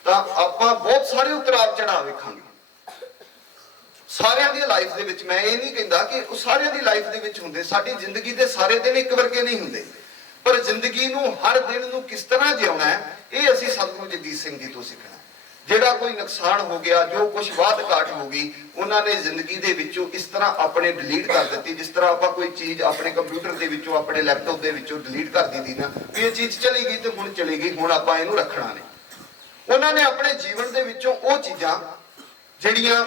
ਤਾਂ ਆਪਾਂ ਬਹੁਤ ਸਾਰੇ ਉਤਰਾਅ ਚੜਾਅ ਵੇਖਾਂਗੇ ਸਾਰਿਆਂ ਦੀ ਲਾਈਫ ਦੇ ਵਿੱਚ। ਮੈਂ ਇਹ ਨਹੀਂ ਕਹਿੰਦਾ ਕਿ ਉਹ ਸਾਰਿਆਂ ਦੀ ਲਾਈਫ ਦੇ ਵਿੱਚ ਹੁੰਦੇ, ਸਾਡੀ ਜ਼ਿੰਦਗੀ ਦੇ ਸਾਰੇ ਦਿਨ ਇੱਕ ਵਰਗੇ ਨਹੀਂ ਹੁੰਦੇ, ਪਰ ਜ਼ਿੰਦਗੀ ਨੂੰ, ਹਰ ਦਿਨ ਨੂੰ ਕਿਸ ਤਰ੍ਹਾਂ ਜਿਉਣਾ ਹੈ, ਇਹ ਅਸੀਂ ਸਤਿਗੁਰੂ ਜਗਜੀਤ ਸਿੰਘ ਜੀ ਤੋਂ ਸਿੱਖਣਾ। ਜਿਹੜਾ ਕੋਈ ਨੁਕਸਾਨ ਹੋ ਗਿਆ, ਜੋ ਕੁਝ ਬਾਤ ਘਾਟ ਹੋ ਗਈ, ਉਹਨਾਂ ਨੇ ਜ਼ਿੰਦਗੀ ਦੇ ਵਿੱਚੋਂ ਇਸ ਤਰ੍ਹਾਂ ਆਪਣੇ ਡਿਲੀਟ ਕਰ ਦਿੱਤੀ, ਜਿਸ ਤਰ੍ਹਾਂ ਆਪਾਂ ਕੋਈ ਚੀਜ਼ ਆਪਣੇ ਕੰਪਿਊਟਰ ਦੇ ਵਿੱਚੋਂ, ਆਪਣੇ ਲੈਪਟਾਪ ਦੇ ਵਿੱਚੋਂ ਡਿਲੀਟ ਕਰ ਦਿੱਤੀ ਨਾ, ਵੀ ਇਹ ਚੀਜ਼ ਚਲੀ ਗਈ ਤੇ ਹੁਣ ਚਲੀ ਗਈ, ਹੁਣ ਆਪਾਂ ਇਹਨੂੰ ਰੱਖਣਾ ਨਹੀਂ। ਉਹਨਾਂ ਨੇ ਆਪਣੇ ਜੀਵਨ ਦੇ ਵਿੱਚੋਂ ਉਹ ਚੀਜ਼ਾਂ ਜਿਹੜੀਆਂ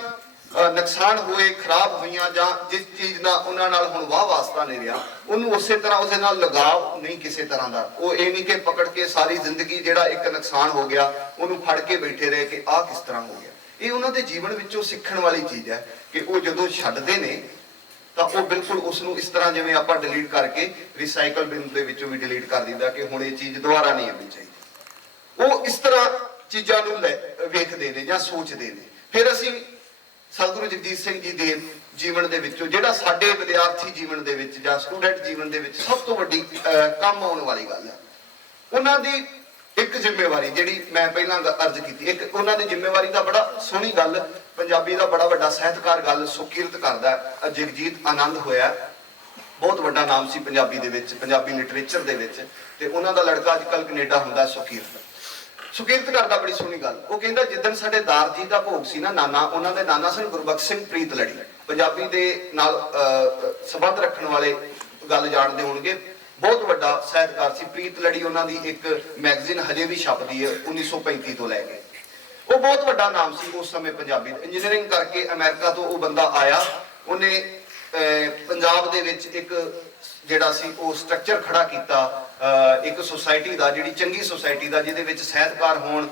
ਨੁਕਸਾਨ ਹੋਏ, ਖਰਾਬ ਹੋਈਆਂ, ਜਾਂ ਜਿਸ ਚੀਜ਼ ਦਾ ਉਹਨਾਂ ਨਾਲ ਹੁਣ ਵਾਹ ਵਾਸਤਾ ਨਹੀਂ ਰਿਹਾ, ਉਹਨੂੰ ਉਸੇ ਤਰ੍ਹਾਂ ਉਹਦੇ ਨਾਲ ਲਗਾਵ ਨਹੀਂ ਕਿਸੇ ਤਰ੍ਹਾਂ ਦਾ। ਉਹ ਇਹ ਨਹੀਂ ਕਿ ਪਕੜ ਕੇ ਸਾਰੀ ਜ਼ਿੰਦਗੀ ਜਿਹੜਾ ਇੱਕ ਨੁਕਸਾਨ ਹੋ ਗਿਆ ਉਹਨੂੰ ਫੜ ਕੇ ਬੈਠੇ ਰਹੇ ਕਿ ਆਹ ਕਿਸ ਤਰ੍ਹਾਂ ਹੋ ਗਿਆ। ਇਹ ਉਹਨਾਂ ਦੇ ਜੀਵਨ ਵਿੱਚੋਂ ਸਿੱਖਣ ਵਾਲੀ ਚੀਜ਼ ਹੈ ਕਿ ਉਹ ਜਦੋਂ ਛੱਡਦੇ ਨੇ ਤਾਂ ਉਹ ਬਿਲਕੁਲ ਉਸ ਨੂੰ ਇਸ ਤਰ੍ਹਾਂ ਜਿਵੇਂ ਆਪਾਂ ਡਿਲੀਟ ਕਰਕੇ ਰੀਸਾਈਕਲ ਬਿਨ ਦੇ ਵਿੱਚੋਂ ਵੀ ਡਿਲੀਟ ਕਰ ਦਿੰਦਾ ਕਿ ਹੁਣ ਇਹ ਚੀਜ਼ ਦੁਬਾਰਾ ਨਹੀਂ ਆਉਣੀ ਚਾਹੀਦੀ। ਉਹ ਇਸ ਤਰ੍ਹਾਂ ਚੀਜ਼ਾਂ ਨੂੰ ਵੇਖਦੇ ਨੇ ਜਾਂ ਸੋਚਦੇ ਨੇ। ਫਿਰ ਅਸੀਂ ਸਤਿਗੁਰੂ ਜਗਜੀਤ ਸਿੰਘ ਜੀ ਦੇ ਜੀਵਨ ਦੇ ਵਿੱਚੋਂ ਜਿਹੜਾ ਸਾਡੇ ਵਿਦਿਆਰਥੀ ਜੀਵਨ ਦੇ ਵਿੱਚ ਜਾਂ ਸਟੂਡੈਂਟ ਜੀਵਨ ਦੇ ਵਿੱਚ ਸਭ ਤੋਂ ਵੱਡੀ ਕੰਮ ਆਉਣ ਵਾਲੀ ਗੱਲ ਹੈ, ਉਹਨਾਂ ਦੀ ਇੱਕ ਜ਼ਿੰਮੇਵਾਰੀ ਜਿਹੜੀ ਮੈਂ ਪਹਿਲਾਂ ਅਰਜ਼ ਕੀਤੀ। ਇੱਕ ਉਹਨਾਂ ਦੀ ਜ਼ਿੰਮੇਵਾਰੀ ਦਾ ਬੜਾ ਸੋਹਣੀ ਗੱਲ, ਪੰਜਾਬੀ ਦਾ ਬੜਾ ਵੱਡਾ ਸਾਹਿਤਕਾਰ ਗੱਲ ਸੁਕੀਰਤ ਕਰਦਾ ਜਗਜੀਤ ਆਨੰਦ ਹੋਇਆ, ਬਹੁਤ ਵੱਡਾ ਨਾਮ ਸੀ ਪੰਜਾਬੀ ਦੇ ਵਿੱਚ, ਪੰਜਾਬੀ ਲਿਟਰੇਚਰ ਦੇ ਵਿੱਚ, ਤੇ ਉਹਨਾਂ ਦਾ ਲੜਕਾ ਅੱਜ ਕੱਲ੍ਹ ਕੈਨੇਡਾ ਹੁੰਦਾ ਸੁਕੀਰਤ ਕਰਦਾ ਬੜੀ ਸੋਹਣੀ ਗੱਲ। ਉਹ ਕਹਿੰਦਾ ਜਿੱਦਣ ਸਾਡੇ ਦਾਰ ਜੀ ਦਾ ਭੋਗ ਸੀ ਨਾ, ਨਾਨਾ, ਉਹਨਾਂ ਦੇ ਨਾਨਾ ਸਨ ਗੁਰਬਖਸ਼ ਸਿੰਘ ਪ੍ਰੀਤਲੜੀ, ਪੰਜਾਬੀ ਦੇ ਨਾਲ ਸੰਬੰਧ ਰੱਖਣ ਵਾਲੇ ਗੱਲ ਜਾਣਦੇ ਹੋਣਗੇ, ਬਹੁਤ ਵੱਡਾ ਸਾਹਿਤਕਾਰ ਸੀ ਪ੍ਰੀਤਲੜੀ। ਉਹਨਾਂ ਦੀ ਇੱਕ ਮੈਗਜ਼ੀਨ ਹਜੇ ਵੀ ਛਪਦੀ ਹੈ 1935 ਤੋਂ ਲੈ ਕੇ। ਉਹ ਬਹੁਤ ਵੱਡਾ ਨਾਮ ਸੀ ਉਸ ਸਮੇਂ ਪੰਜਾਬੀ ਦਾ। ਇੰਜੀਨੀਅਰਿੰਗ ਕਰਕੇ ਅਮਰੀਕਾ ਤੋਂ ਉਹ ਬੰਦਾ ਆਇਆ, ਉਹਨੇ ਪੰਜਾਬ ਦੇ ਵਿੱਚ ਇੱਕ ਜਿਹੜਾ ਸੀ ਉਹ ਸਟਰਕਚਰ ਖੜਾ ਕੀਤਾ, ਇੱਕ ਸੁਸਾਇਟੀ ਦਾ, ਜਿਹੜੀ ਚੰਗੀ ਸੁਸਾਇਟੀ ਦਾ, ਜਿਹਦੇ ਵਿੱਚ ਸਾਹਿਤਕਾਰ ਹੋਣ,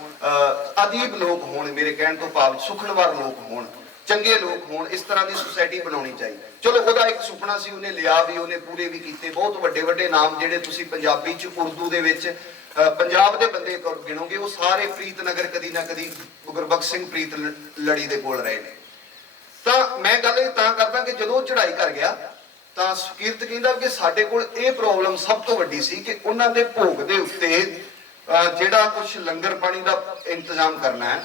ਅਦੀਬ ਲੋਕ ਹੋਣ, ਮੇਰੇ ਕਹਿਣ ਤੋਂ ਭਾਵ ਸੁਖਣਵਾਰ ਲੋਕ ਹੋਣ, ਚੰਗੇ ਲੋਕ ਹੋਣ, ਇਸ ਤਰ੍ਹਾਂ ਦੀ ਸੁਸਾਇਟੀ ਬਣਾਉਣੀ ਚਾਹੀਦੀ। ਚਲੋ ਉਹਦਾ ਇੱਕ ਸੁਪਨਾ ਸੀ, ਉਹਨੇ ਲਿਆ ਵੀ, ਉਹਨੇ ਪੂਰੇ ਵੀ ਕੀਤੇ। ਬਹੁਤ ਵੱਡੇ ਵੱਡੇ ਨਾਮ ਜਿਹੜੇ ਤੁਸੀਂ ਪੰਜਾਬੀ ਚ ਉਰਦੂ ਦੇ ਵਿੱਚ ਪੰਜਾਬ ਦੇ ਬੰਦੇ ਗਿਣੋਗੇ, ਉਹ ਸਾਰੇ ਪ੍ਰੀਤਨਗਰ ਕਦੀ ਨਾ ਕਦੀ ਗੁਰਬਖਸ਼ ਸਿੰਘ ਪ੍ਰੀਤਲੜੀ ਦੇ ਕੋਲ ਰਹੇ ਨੇ। ਤਾਂ ਮੈਂ ਗੱਲ ਇਹ ਤਾਂ ਕਰਦਾ ਕਿ ਜਦੋਂ ਉਹ ਚੜ੍ਹਾਈ ਕਰ ਗਿਆ ਤਾਂ ਸੁਕੀਰਤ ਕਹਿੰਦਾ ਕਿ ਸਾਡੇ ਕੋਲ ਇਹ ਪ੍ਰੋਬਲਮ ਸਭ ਤੋਂ ਵੱਡੀ ਸੀ ਕਿ ਉਹਨਾਂ ਦੇ ਭੋਗ ਦੇ ਉੱਤੇ ਜਿਹੜਾ ਕੁਝ ਲੰਗਰ ਪਾਣੀ ਦਾ ਇੰਤਜ਼ਾਮ ਕਰਨਾ ਹੈ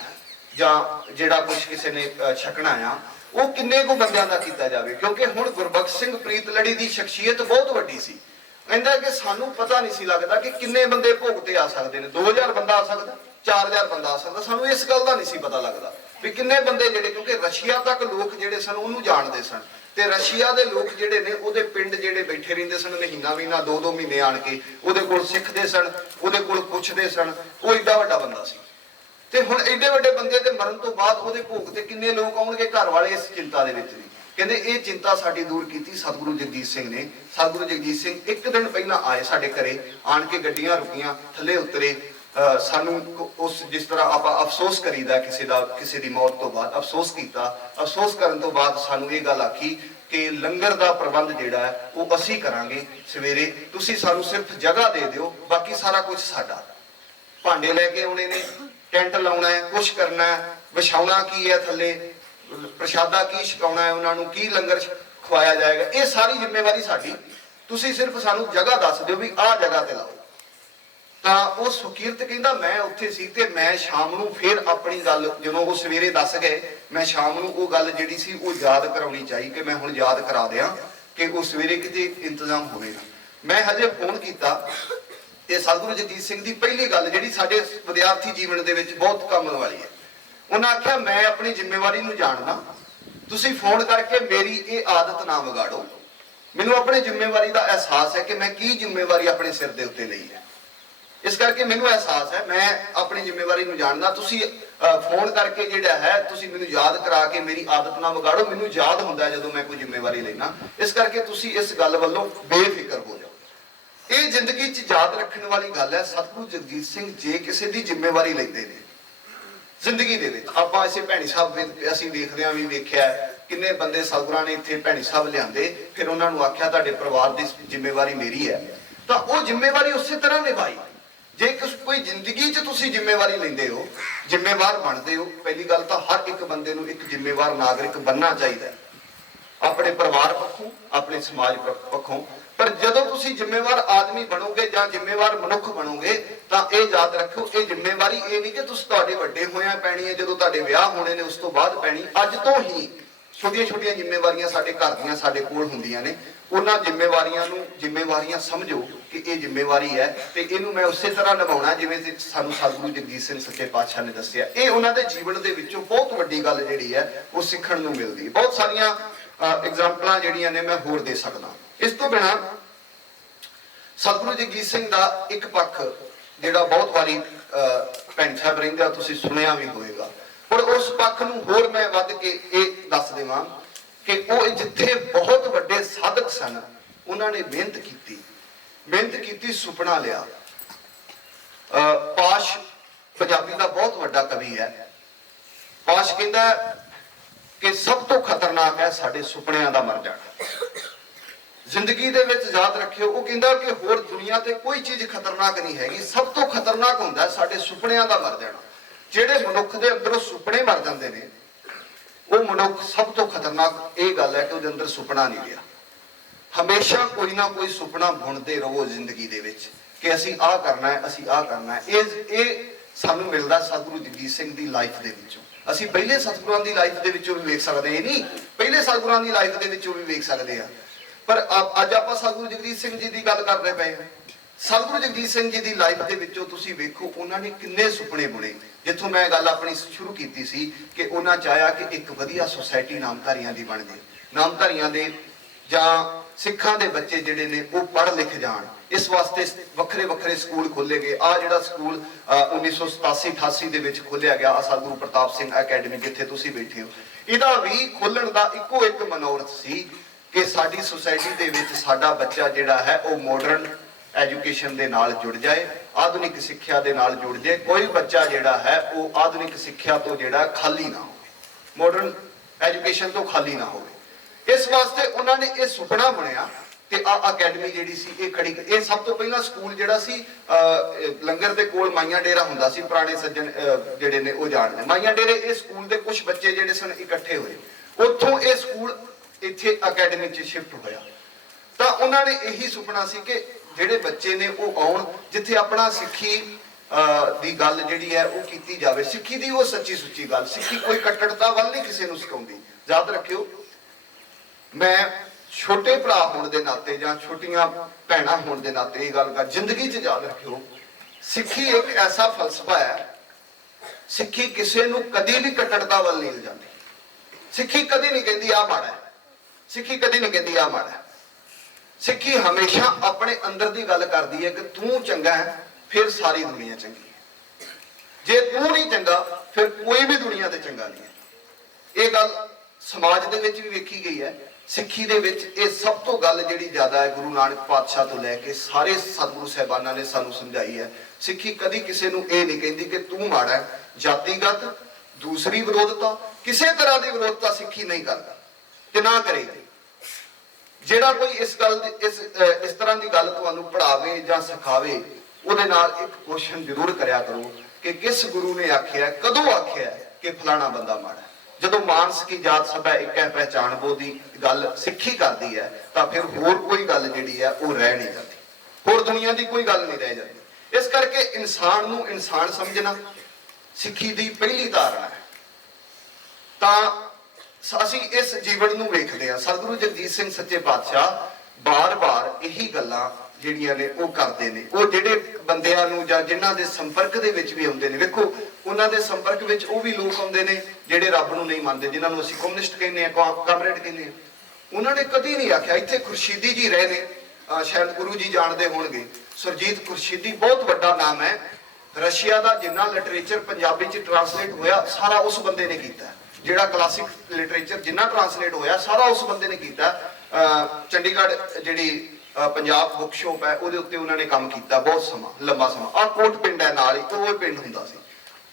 ਜਾਂ ਜਿਹੜਾ ਕੁਝ ਕਿਸੇ ਨੇ ਛਕਣਾ ਆ, ਉਹ ਕਿੰਨੇ ਕੁ ਬੰਦਿਆਂ ਦਾ ਕੀਤਾ ਜਾਵੇ, ਕਿਉਂਕਿ ਹੁਣ ਗੁਰਬਖਸ਼ ਸਿੰਘ ਪ੍ਰੀਤਲੜੀ ਦੀ ਸ਼ਖਸੀਅਤ ਬਹੁਤ ਵੱਡੀ ਸੀ। ਕਹਿੰਦਾ ਕਿ ਸਾਨੂੰ ਪਤਾ ਨਹੀਂ ਸੀ ਲੱਗਦਾ ਕਿ ਕਿੰਨੇ ਬੰਦੇ ਭੋਗ ਤੇ ਆ ਸਕਦੇ ਨੇ, 2000 ਬੰਦਾ ਆ ਸਕਦਾ, 4000 ਬੰਦਾ ਆ ਸਕਦਾ, ਸਾਨੂੰ ਇਸ ਗੱਲ ਦਾ ਨਹੀਂ ਸੀ ਪਤਾ ਲੱਗਦਾ ਵੀ ਕਿੰਨੇ ਬੰਦੇ ਜਿਹੜੇ, ਕਿਉਂਕਿ ਰਸ਼ੀਆ ਤੱਕ ਲੋਕ ਜਿਹੜੇ ਸਨ ਉਹਨੂੰ ਜਾਣਦੇ ਸਨ, ਤੇ ਰਸ਼ੀਆ ਦੇ ਲੋਕ ਜਿਹੜੇ ਨੇ ਉਹਦੇ ਪਿੰਡ ਜਿਹੜੇ ਬੈਠੇ ਰਹਿੰਦੇ ਸਨ ਮਹੀਨਾ 2-2 ਮਹੀਨੇ ਆਣ ਕੇ ਉਹਦੇ ਕੋਲ ਸਿੱਖਦੇ ਸਨ, ਉਹਦੇ ਕੋਲ ਪੁੱਛਦੇ ਸਨ। ਉਹ ਏਡਾ ਵੱਡਾ ਬੰਦਾ ਸੀ, ਤੇ ਹੁਣ ਏਡੇ ਵੱਡੇ ਬੰਦੇ ਦੇ ਮਰਨ ਤੋਂ ਬਾਅਦ ਉਹਦੇ ਭੋਗ ਤੇ ਕਿੰਨੇ ਲੋਕ ਆਉਣਗੇ, ਘਰ ਵਾਲੇ ਇਸ ਚਿੰਤਾ ਦੇ ਵਿੱਚ ਨੇ। ਕਹਿੰਦੇ ਇਹ ਚਿੰਤਾ ਸਾਡੀ ਦੂਰ ਕੀਤੀ ਸਤਿਗੁਰੂ ਜਗਜੀਤ ਸਿੰਘ ਨੇ। ਸਤਿਗੁਰੂ ਜਗਜੀਤ ਸਿੰਘ ਇੱਕ ਦਿਨ ਪਹਿਲਾਂ ਆਏ ਸਾਡੇ ਘਰੇ, ਆਣ ਕੇ ਗੱਡੀਆਂ ਰੁਕੀਆਂ, ਥੱਲੇ ਉਤਰੇ, ਸਾਨੂੰ ਉਸ ਜਿਸ ਤਰ੍ਹਾਂ ਆਪਾਂ ਅਫਸੋਸ ਕਰੀਦਾ ਕਿਸੇ ਦੀ ਮੌਤ ਤੋਂ ਬਾਅਦ, ਅਫਸੋਸ ਕੀਤਾ। ਅਫਸੋਸ ਕਰਨ ਤੋਂ ਬਾਅਦ ਸਾਨੂੰ ਇਹ ਗੱਲ ਆਖੀ ਕਿ ਲੰਗਰ ਦਾ ਪ੍ਰਬੰਧ ਜਿਹੜਾ ਹੈ ਉਹ ਅਸੀਂ ਕਰਾਂਗੇ ਸਵੇਰੇ, ਤੁਸੀਂ ਸਾਨੂੰ ਸਿਰਫ ਜਗ੍ਹਾ ਦੇ ਦਿਓ, ਬਾਕੀ ਸਾਰਾ ਕੁਝ ਸਾਡਾ। ਭਾਂਡੇ ਲੈ ਕੇ ਆਉਣੇ ਨੇ, ਟੈਂਟ ਲਾਉਣਾ ਹੈ, ਕੁਛ ਕਰਨਾ ਹੈ, ਵਿਛਾਉਣਾ ਕੀ ਹੈ ਥੱਲੇ, ਪ੍ਰਸ਼ਾਦਾ ਕੀ ਛਕਾਉਣਾ ਹੈ ਉਹਨਾਂ ਨੂੰ, ਕੀ ਲੰਗਰ ਖਵਾਇਆ ਜਾਏਗਾ, ਇਹ ਸਾਰੀ ਜ਼ਿੰਮੇਵਾਰੀ ਸਾਡੀ, ਤੁਸੀਂ ਸਿਰਫ ਸਾਨੂੰ ਜਗ੍ਹਾ ਦੱਸ ਦਿਓ ਵੀ ਆਹ ਜਗ੍ਹਾ ਤੇ ਲਾਓ। ਤਾਂ ਉਹ ਸੁਕੀਰਤ ਕਹਿੰਦਾ ਮੈਂ ਉੱਥੇ ਸੀ ਤੇ ਮੈਂ ਸ਼ਾਮ ਨੂੰ ਫਿਰ ਆਪਣੀ ਗੱਲ, ਜਦੋਂ ਉਹ ਸਵੇਰੇ ਦੱਸ ਗਏ, ਮੈਂ ਸ਼ਾਮ ਨੂੰ ਉਹ ਗੱਲ ਜਿਹੜੀ ਸੀ ਉਹ ਯਾਦ ਕਰਾਉਣੀ ਚਾਹੀ ਕਿ ਮੈਂ ਹੁਣ ਯਾਦ ਕਰਾ ਦਿਆਂ ਕਿ ਉਹ ਸਵੇਰੇ ਕਿਤੇ ਇੰਤਜ਼ਾਮ ਹੋਵੇਗਾ। ਮੈਂ ਹਜੇ ਫੋਨ ਕੀਤਾ ਤੇ ਸਤਿਗੁਰੂ ਜਗਜੀਤ ਸਿੰਘ ਦੀ ਪਹਿਲੀ ਗੱਲ ਜਿਹੜੀ ਸਾਡੇ ਵਿਦਿਆਰਥੀ ਜੀਵਨ ਦੇ ਵਿੱਚ ਬਹੁਤ ਕੰਮ ਆਉਣ ਵਾਲੀ ਹੈ, ਉਹਨਾਂ ਆਖਿਆ ਮੈਂ ਆਪਣੀ ਜ਼ਿੰਮੇਵਾਰੀ ਨੂੰ ਜਾਣਦਾ, ਤੁਸੀਂ ਫੋਨ ਕਰਕੇ ਮੇਰੀ ਇਹ ਆਦਤ ਨਾ ਵਿਗਾੜੋ। ਮੈਨੂੰ ਆਪਣੀ ਜ਼ਿੰਮੇਵਾਰੀ ਦਾ ਅਹਿਸਾਸ ਹੈ ਕਿ ਮੈਂ ਕੀ ਜ਼ਿੰਮੇਵਾਰੀ ਆਪਣੇ ਸਿਰ ਦੇ ਉੱਤੇ ਲਈ ਹੈ, ਇਸ ਕਰਕੇ ਮੈਨੂੰ ਅਹਿਸਾਸ ਹੈ, ਮੈਂ ਆਪਣੀ ਜ਼ਿੰਮੇਵਾਰੀ ਨੂੰ ਜਾਣਦਾ। ਤੁਸੀਂ ਫੋਨ ਕਰਕੇ ਜਿਹੜਾ ਹੈ ਤੁਸੀਂ ਮੈਨੂੰ ਯਾਦ ਕਰਾ ਕੇ ਮੇਰੀ ਆਦਤ ਨਾ ਵਿਗਾੜੋ, ਮੈਨੂੰ ਯਾਦ ਹੁੰਦਾ ਜਦੋਂ ਮੈਂ ਕੋਈ ਜ਼ਿੰਮੇਵਾਰੀ ਲੈਣਾ, ਇਸ ਕਰਕੇ ਤੁਸੀਂ ਇਸ ਗੱਲ ਵੱਲੋਂ ਬੇਫਿਕਰ ਹੋ ਜਾਓ। ਇਹ ਜ਼ਿੰਦਗੀ 'ਚ ਯਾਦ ਰੱਖਣ ਵਾਲੀ ਗੱਲ ਹੈ। ਸਤਿਗੁਰੂ ਜਗਜੀਤ ਸਿੰਘ ਜੇ ਕਿਸੇ ਦੀ ਜ਼ਿੰਮੇਵਾਰੀ ਲੈਂਦੇ ਨੇ ਜ਼ਿੰਦਗੀ ਦੇ ਵਿੱਚ, ਆਪਾਂ ਇਸੇ ਭੈਣੀ ਸਾਹਿਬ ਅਸੀਂ ਵੇਖਦੇ ਹਾਂ ਵੀ ਵੇਖਿਆ ਕਿੰਨੇ ਬੰਦੇ ਸਤਿਗੁਰਾਂ ਨੇ ਇੱਥੇ ਭੈਣੀ ਸਾਹਿਬ ਲਿਆਂਦੇ, ਫਿਰ ਉਹਨਾਂ ਨੂੰ ਆਖਿਆ ਤੁਹਾਡੇ ਪਰਿਵਾਰ ਦੀ ਜ਼ਿੰਮੇਵਾਰੀ ਮੇਰੀ ਹੈ, ਤਾਂ ਉਹ ਜ਼ਿੰਮੇਵਾਰੀ ਉਸੇ ਤਰ੍ਹਾਂ ਨਿਭਾਈ। ਜੇ ਕੋਈ ਜ਼ਿੰਦਗੀ 'ਚ ਤੁਸੀਂ ਜ਼ਿੰਮੇਵਾਰੀ ਲੈਂਦੇ ਹੋ, ਜ਼ਿੰਮੇਵਾਰ ਬਣਦੇ ਹੋ, ਪਹਿਲੀ ਗੱਲ ਤਾਂ ਹਰ ਇੱਕ ਬੰਦੇ ਨੂੰ ਇੱਕ ਜ਼ਿੰਮੇਵਾਰ ਨਾਗਰਿਕ ਬਣਨਾ ਚਾਹੀਦਾ, ਆਪਣੇ ਪਰਿਵਾਰ ਪੱਖੋਂ, ਆਪਣੇ ਸਮਾਜ ਪੱਖੋਂ। ਪਰ ਜਦੋਂ ਤੁਸੀਂ ਜ਼ਿੰਮੇਵਾਰ ਆਦਮੀ ਬਣੋਗੇ ਜਾਂ ਜ਼ਿੰਮੇਵਾਰ ਮਨੁੱਖ ਬਣੋਗੇ ਤਾਂ ਇਹ ਯਾਦ ਰੱਖੋ, ਇਹ ਜ਼ਿੰਮੇਵਾਰੀ ਇਹ ਨਹੀਂ ਕਿ ਤੁਸੀਂ ਤੁਹਾਡੇ ਵੱਡੇ ਹੋਇਆਂ ਪੈਣੀ ਹੈ, ਜਦੋਂ ਤੁਹਾਡੇ ਵਿਆਹ ਹੋਣੇ ਨੇ ਉਸ ਤੋਂ ਬਾਅਦ ਪੈਣੀ। ਅੱਜ ਤੋਂ ਹੀ ਛੋਟੀਆਂ ਜ਼ਿੰਮੇਵਾਰੀਆਂ ਸਾਡੇ ਘਰ ਦੀਆਂ ਸਾਡੇ ਕੋਲ ਹੁੰਦੀਆਂ ਨੇ, ਉਹਨਾਂ ਜ਼ਿੰਮੇਵਾਰੀਆਂ ਨੂੰ ਜ਼ਿੰਮੇਵਾਰੀਆਂ ਸਮਝੋ ਕਿ ਇਹ ਜ਼ਿੰਮੇਵਾਰੀ ਹੈ ਤੇ ਇਹਨੂੰ ਮੈਂ ਉਸੇ ਤਰ੍ਹਾਂ ਨਿਭਾਉਣਾ ਜਿਵੇਂ ਸਾਨੂੰ ਸਤਿਗੁਰੂ ਜਗਜੀਤ ਸਿੰਘ ਸੱਚੇ ਪਾਤਸ਼ਾਹ ਨੇ ਦੱਸਿਆ। ਇਹ ਉਹਨਾਂ ਦੇ ਜੀਵਨ ਦੇ ਵਿੱਚੋਂ ਬਹੁਤ ਵੱਡੀ ਗੱਲ ਜਿਹੜੀ ਹੈ ਉਹ ਸਿੱਖਣ ਨੂੰ ਮਿਲਦੀ ਹੈ। ਬਹੁਤ ਸਾਰੀਆਂ ਐਗਜ਼ਾਮਪਲਾਂ ਜਿਹੜੀਆਂ ਨੇ ਮੈਂ ਹੋਰ ਦੇ ਸਕਦਾ। ਇਸ ਤੋਂ ਬਿਨਾਂ ਸਤਿਗੁਰੂ ਜਗਜੀਤ ਸਿੰਘ ਦਾ ਇੱਕ ਪੱਖ ਜਿਹੜਾ ਬਹੁਤ ਵਾਰੀ ਭੈਣ ਸਾਹਿਬ ਰਹਿੰਦੇ ਆ ਤੁਸੀਂ ਸੁਣਿਆ ਵੀ ਹੋਵੇਗਾ, ਪਰ ਉਸ ਪੱਖ ਨੂੰ ਹੋਰ ਮੈਂ ਵੱਧ ਕੇ ਇਹ ਦੱਸ ਦੇਵਾਂ ਕਿ ਉਹ ਜਿੱਥੇ ਬਹੁਤ ਵੱਡੇ ਸਾਧਕ ਸਨ ਉਹਨਾਂ ਨੇ ਮਿਹਨਤ ਕੀਤੀ, ਸੁਪਨਾ ਲਿਆ। ਪਾਸ਼ ਪੰਜਾਬੀ ਦਾ ਬਹੁਤ ਵੱਡਾ ਕਵੀ ਹੈ। ਪਾਸ਼ ਕਹਿੰਦਾ ਕਿ ਸਭ ਤੋਂ ਖਤਰਨਾਕ ਹੈ ਸਾਡੇ ਸੁਪਨਿਆਂ ਦਾ ਮਰ ਜਾਣਾ। ਜ਼ਿੰਦਗੀ ਦੇ ਵਿੱਚ ਯਾਦ ਰੱਖਿਓ, ਉਹ ਕਹਿੰਦਾ ਕਿ ਹੋਰ ਦੁਨੀਆ ਤੇ ਕੋਈ ਚੀਜ਼ ਖਤਰਨਾਕ ਨਹੀਂ ਹੈਗੀ, ਸਭ ਤੋਂ ਖਤਰਨਾਕ ਹੁੰਦਾ ਸਾਡੇ ਸੁਪਨਿਆਂ ਦਾ ਮਰ ਜਾਣਾ। ਜਿਹੜੇ ਮਨੁੱਖ ਦੇ ਅੰਦਰੋਂ ਸੁਪਨੇ ਮਰ ਜਾਂਦੇ ਨੇ, ਉਹ ਮਨੁੱਖ ਸਭ ਤੋਂ ਖਤਰਨਾਕ ਇਹ ਗੱਲ ਹੈ ਕਿ ਉਹਦੇ ਅੰਦਰ ਸੁਪਨਾ ਨਹੀਂ ਰਿਹਾ। ਹਮੇਸ਼ਾ ਕੋਈ ਨਾ ਕੋਈ ਸੁਪਨਾ ਬੁਣਦੇ ਰਹੋ ਜ਼ਿੰਦਗੀ ਦੇ ਵਿੱਚ ਕਿ ਅਸੀਂ ਆਹ ਕਰਨਾ ਹੈ, ਅਸੀਂ ਆਹ ਕਰਨਾ ਹੈ। ਇਹ ਸਾਨੂੰ ਮਿਲਦਾ ਸਤਿਗੁਰੂ ਜਗਜੀਤ ਸਿੰਘ ਦੀ ਲਾਈਫ ਦੇ ਵਿੱਚੋਂ। ਅਸੀਂ ਪਹਿਲੇ ਸਤਿਗੁਰਾਂ ਦੀ ਲਾਈਫ ਦੇ ਵਿੱਚੋਂ ਵੀ ਵੇਖ ਸਕਦੇ, ਇਹ ਨਹੀਂ ਪਹਿਲੇ ਸਤਿਗੁਰਾਂ ਦੀ ਲਾਈਫ ਦੇ ਵਿੱਚੋਂ ਵੀ ਵੇਖ ਸਕਦੇ ਆ, ਪਰ ਅੱਜ ਆਪਾਂ ਸਤਿਗੁਰੂ ਜਗਜੀਤ ਸਿੰਘ ਜੀ ਦੀ ਗੱਲ ਕਰਦੇ ਪਏ ਹਾਂ। ਸਤਿਗੁਰੂ ਜਗਜੀਤ ਸਿੰਘ ਜੀ ਦੀ ਲਾਈਫ ਦੇ ਵਿੱਚੋਂ ਤੁਸੀਂ ਵੇਖੋ ਉਹਨਾਂ ਨੇ ਕਿੰਨੇ ਸੁਪਨੇ ਬੁਣੇ। ਜਿੱਥੋਂ ਮੈਂ ਗੱਲ ਆਪਣੀ ਸ਼ੁਰੂ ਕੀਤੀ ਸੀ ਕਿ ਉਹਨਾਂ ਚਾਹਿਆ ਕਿ ਇੱਕ ਵਧੀਆ ਸੁਸਾਇਟੀ ਨਾਮਧਾਰੀਆਂ ਦੀ ਬਣ ਜੇ, ਨਾਮਧਾਰੀਆਂ ਦੇ ਜਾਂ ਸਿੱਖਾਂ ਦੇ ਬੱਚੇ ਜਿਹੜੇ ਨੇ ਉਹ ਪੜ੍ਹ ਲਿਖ ਜਾਣ। ਇਸ ਵਾਸਤੇ ਵੱਖਰੇ ਵੱਖਰੇ ਸਕੂਲ ਖੋਲੇ ਗਏ। ਆ ਜਿਹੜਾ ਸਕੂਲ 1987-88 ਦੇ ਵਿੱਚ ਖੋਲਿਆ ਗਿਆ, ਸਤਿਗੁਰੂ ਪ੍ਰਤਾਪ ਸਿੰਘ ਅਕੈਡਮੀ ਜਿੱਥੇ ਤੁਸੀਂ ਬੈਠੇ ਹੋ, ਇਹਦਾ ਵੀ ਖੋਲਣ ਦਾ ਇੱਕੋ ਇੱਕ ਮਨੋਰਥ ਸੀ ਕਿ ਸਾਡੀ ਸੁਸਾਇਟੀ ਦੇ ਵਿੱਚ ਸਾਡਾ ਬੱਚਾ ਜਿਹੜਾ ਹੈ ਉਹ ਮਾਡਰਨ ਐਜੂਕੇਸ਼ਨ ਦੇ ਨਾਲ ਜੁੜ ਜਾਏ, ਆਧੁਨਿਕ ਸਿੱਖਿਆ ਦੇ ਨਾਲ ਜੁੜ ਜਾਏ। ਕੋਈ ਬੱਚਾ ਜਿਹੜਾ ਹੈ ਉਹ ਆਧੁਨਿਕ ਸਿੱਖਿਆ ਤੋਂ ਜਿਹੜਾ ਖਾਲੀ ਨਾ ਹੋਵੇ, ਮਾਡਰਨ ਐਜੂਕੇਸ਼ਨ ਤੋਂ ਖਾਲੀ ਨਾ ਹੋਵੇ। ਇਸ ਵਾਸਤੇ ਉਹਨਾਂ ਨੇ ਇਹ ਸੁਪਨਾ ਬਣਿਆ ਤੇ ਆ ਅਕੈਡਮੀ ਜਿਹੜੀ ਸੀ ਇਹ ਖੜੀ। ਇਹ ਸਭ ਤੋਂ ਪਹਿਲਾਂ ਸਕੂਲ ਜਿਹੜਾ ਸੀ ਲੰਗਰ ਦੇ ਕੋਲ ਮਾਈਆਂ ਡੇਰਾ ਹੁੰਦਾ ਸੀ, ਪੁਰਾਣੇ ਸੱਜਣ ਜਿਹੜੇ ਨੇ ਉਹ ਜਾਣਦੇ ਮਾਈਆਂ ਡੇਰੇ। ਇਹ ਸਕੂਲ ਦੇ ਕੁਝ ਬੱਚੇ ਜਿਹੜੇ ਸਨ ਇਕੱਠੇ ਹੋਏ, ਉੱਥੋਂ ਇਹ ਸਕੂਲ ਇੱਥੇ ਅਕੈਡਮੀ 'ਚ ਸ਼ਿਫਟ ਹੋਇਆ। ਤਾਂ ਉਹਨਾਂ ਨੇ ਇਹੀ ਸੁਪਨਾ ਸੀ ਕਿ ਜਿਹੜੇ ਬੱਚੇ ਨੇ ਉਹ ਆਉਣ ਜਿੱਥੇ ਆਪਣਾ ਸਿੱਖੀ ਦੀ ਗੱਲ ਜਿਹੜੀ ਹੈ ਉਹ ਕੀਤੀ ਜਾਵੇ, ਸਿੱਖੀ ਦੀ ਉਹ ਸੱਚੀ ਸੁੱਚੀ ਗੱਲ। ਸਿੱਖੀ ਕੋਈ ਕੱਟੜਤਾ ਵੱਲ ਨਹੀਂ ਕਿਸੇ ਨੂੰ ਸਿਖਾਉਂਦੀ। ਯਾਦ ਰੱਖਿਓ, ਮੈਂ ਛੋਟੇ ਭਰਾ ਹੋਣ ਦੇ ਨਾਤੇ ਜਾਂ ਛੋਟੀਆਂ ਭੈਣਾਂ ਹੋਣ ਦੇ ਨਾਤੇ ਇਹ ਗੱਲ ਕਰ, ਜ਼ਿੰਦਗੀ 'ਚ ਯਾਦ ਰੱਖਿਓ, ਸਿੱਖੀ ਇੱਕ ਐਸਾ ਫਲਸਫਾ ਹੈ, ਸਿੱਖੀ ਕਿਸੇ ਨੂੰ ਕਦੀ ਵੀ ਕੱਟੜਤਾ ਵੱਲ ਨਹੀਂ ਲਿਜਾਂਦੀ। ਸਿੱਖੀ ਕਦੀ ਨਹੀਂ ਕਹਿੰਦੀ ਆਹ ਮਾੜਾ ਹੈ, ਸਿੱਖੀ ਕਦੀ ਨਹੀਂ ਕਹਿੰਦੀ ਆਹ ਮਾੜਾ ਹੈ। ਸਿੱਖੀ ਹਮੇਸ਼ਾ ਆਪਣੇ ਅੰਦਰ ਦੀ ਗੱਲ ਕਰਦੀ ਹੈ ਕਿ ਤੂੰ ਚੰਗਾ ਹੈ ਫਿਰ ਸਾਰੀ ਦੁਨੀਆ ਚੰਗੀ ਹੈ, ਜੇ ਤੂੰ ਨਹੀਂ ਚੰਗਾ ਫਿਰ ਕੋਈ ਵੀ ਦੁਨੀਆ ਤੇ ਚੰਗਾ ਨਹੀਂ ਹੈ। ਇਹ ਗੱਲ ਸਮਾਜ ਦੇ ਵਿੱਚ ਵੀ ਵੇਖੀ ਗਈ ਹੈ। ਸਿੱਖੀ ਦੇ ਵਿੱਚ ਇਹ ਸਭ ਤੋਂ ਗੱਲ ਜਿਹੜੀ ਜ਼ਿਆਦਾ ਹੈ, ਗੁਰੂ ਨਾਨਕ ਪਾਤਸ਼ਾਹ ਤੋਂ ਲੈ ਕੇ ਸਾਰੇ ਸਤਿਗੁਰੂ ਸਾਹਿਬਾਨਾਂ ਨੇ ਸਾਨੂੰ ਸਮਝਾਈ ਹੈ। ਸਿੱਖੀ ਕਦੀ ਕਿਸੇ ਨੂੰ ਇਹ ਨਹੀਂ ਕਹਿੰਦੀ ਕਿ ਤੂੰ ਮਾੜਾ ਹੈ। ਜਾਤੀਗਤ ਦੂਸਰੀ ਵਿਰੋਧਤਾ, ਕਿਸੇ ਤਰ੍ਹਾਂ ਦੀ ਵਿਰੋਧਤਾ ਸਿੱਖੀ ਨਹੀਂ ਕਰਦਾ ਤੇ ਨਾ ਕਰੇਗੀ। ਜਿਹੜਾ ਕੋਈ ਇਸ ਤਰ੍ਹਾਂ ਦੀ ਗੱਲ ਤੁਹਾਨੂੰ ਪੜ੍ਹਾਵੇ ਜਾਂ ਸਿਖਾਵੇ, ਉਹਦੇ ਨਾਲ ਇੱਕ ਕੁਐਸਚਨ ਜ਼ਰੂਰ ਕਰਿਆ ਕਰੋ ਕਿ ਕਿਸ ਗੁਰੂ ਨੇ ਆਖਿਆ, ਕਦੋਂ ਆਖਿਆ ਕਿ ਫਲਾਣਾ ਬੰਦਾ ਮਾੜਾ। ਜਦੋਂ ਮਾਨਸ ਕੀ ਜਾਤ ਸਭਾ ਇੱਕ ਹੈ ਪਹਿਚਾਣ ਬੋ ਦੀ ਗੱਲ ਸਿੱਖੀ ਕਰਦੀ ਹੈ ਤਾਂ ਫਿਰ ਹੋਰ ਕੋਈ ਗੱਲ ਜਿਹੜੀ ਹੈ ਉਹ ਰਹਿ ਨਹੀਂ ਜਾਂਦੀ, ਹੋਰ ਦੁਨੀਆ ਦੀ ਕੋਈ ਗੱਲ ਨਹੀਂ ਰਹਿ ਜਾਂਦੀ। ਇਸ ਕਰਕੇ ਇਨਸਾਨ ਨੂੰ ਇਨਸਾਨ ਸਮਝਣਾ ਸਿੱਖੀ ਦੀ ਪਹਿਲੀ ਧਾਰਨਾ ਹੈ। ਤਾਂ ਅਸੀਂ ਇਸ ਜੀਵਨ ਨੂੰ ਵੇਖਦੇ ਹਾਂ। ਸਤਿਗੁਰੂ ਜਗਜੀਤ ਸਿੰਘ ਸੱਚੇ ਪਾਤਸ਼ਾਹ ਬਾਰ-ਬਾਰ ਇਹੀ ਗੱਲਾਂ ਜਿਹੜੀਆਂ ਨੇ ਉਹ ਕਰਦੇ ਨੇ। ਉਹ ਜਿਹੜੇ ਬੰਦਿਆਂ ਨੂੰ ਜਾਂ ਜਿਨ੍ਹਾਂ ਦੇ ਸੰਪਰਕ ਦੇ ਵਿੱਚ ਵੀ ਆਉਂਦੇ ਨੇ, ਵੇਖੋ ਉਹਨਾਂ ਦੇ ਸੰਪਰਕ ਵਿੱਚ ਉਹ ਵੀ ਲੋਕ ਆਉਂਦੇ ਨੇ ਜਿਹੜੇ ਰੱਬ ਨੂੰ ਨਹੀਂ ਮੰਨਦੇ, ਜਿਨ੍ਹਾਂ ਨੂੰ ਅਸੀਂ ਕਮਿਊਨਿਸਟ ਕਹਿੰਦੇ ਆ, ਕਾਮਰੇਡ ਕਹਿੰਦੇ ਆ। ਉਹਨਾਂ ਨੇ ਕਦੀ ਨਹੀਂ ਆਖਿਆ। ਇੱਥੇ ਖੁਰਸ਼ੀਦੀ ਜੀ ਰਹੇ ਨੇ, ਸ਼ਾਇਦ ਗੁਰੂ ਜੀ ਜਾਣਦੇ ਹੋਣਗੇ, ਸੁਰਜੀਤ ਖੁਰਸ਼ੀਦੀ ਬਹੁਤ ਵੱਡਾ ਨਾਮ ਹੈ। ਰਸ਼ੀਆ ਦਾ ਜਿੰਨਾ ਲਿਟਰੇਚਰ ਪੰਜਾਬੀ 'ਚ ਟ੍ਰਾਂਸਲੇਟ ਹੋਇਆ ਸਾਰਾ ਉਸ ਬੰਦੇ ਨੇ ਕੀਤਾ। ਜਿਹੜਾ ਕਲਾਸਿਕ ਲਿਟਰੇਚਰ ਜਿੰਨਾ ਟ੍ਰਾਂਸਲੇਟ ਹੋਇਆ ਸਾਰਾ ਉਸ ਬੰਦੇ ਨੇ ਕੀਤਾ। ਚੰਡੀਗੜ੍ਹ ਜਿਹੜੀ ਪੰਜਾਬ ਬੁੱਕ ਸ਼ੋਪ ਹੈ ਉਹਦੇ ਉੱਤੇ ਉਹਨਾਂ ਨੇ ਕੰਮ ਕੀਤਾ ਬਹੁਤ ਸਮਾਂ, ਲੰਬਾ ਸਮਾਂ। ਆਹ ਕੋਟ ਪਿੰਡ ਹੈ ਨਾਲ ਹੀ, ਉਹ ਪਿੰਡ ਹੁੰਦਾ ਸੀ।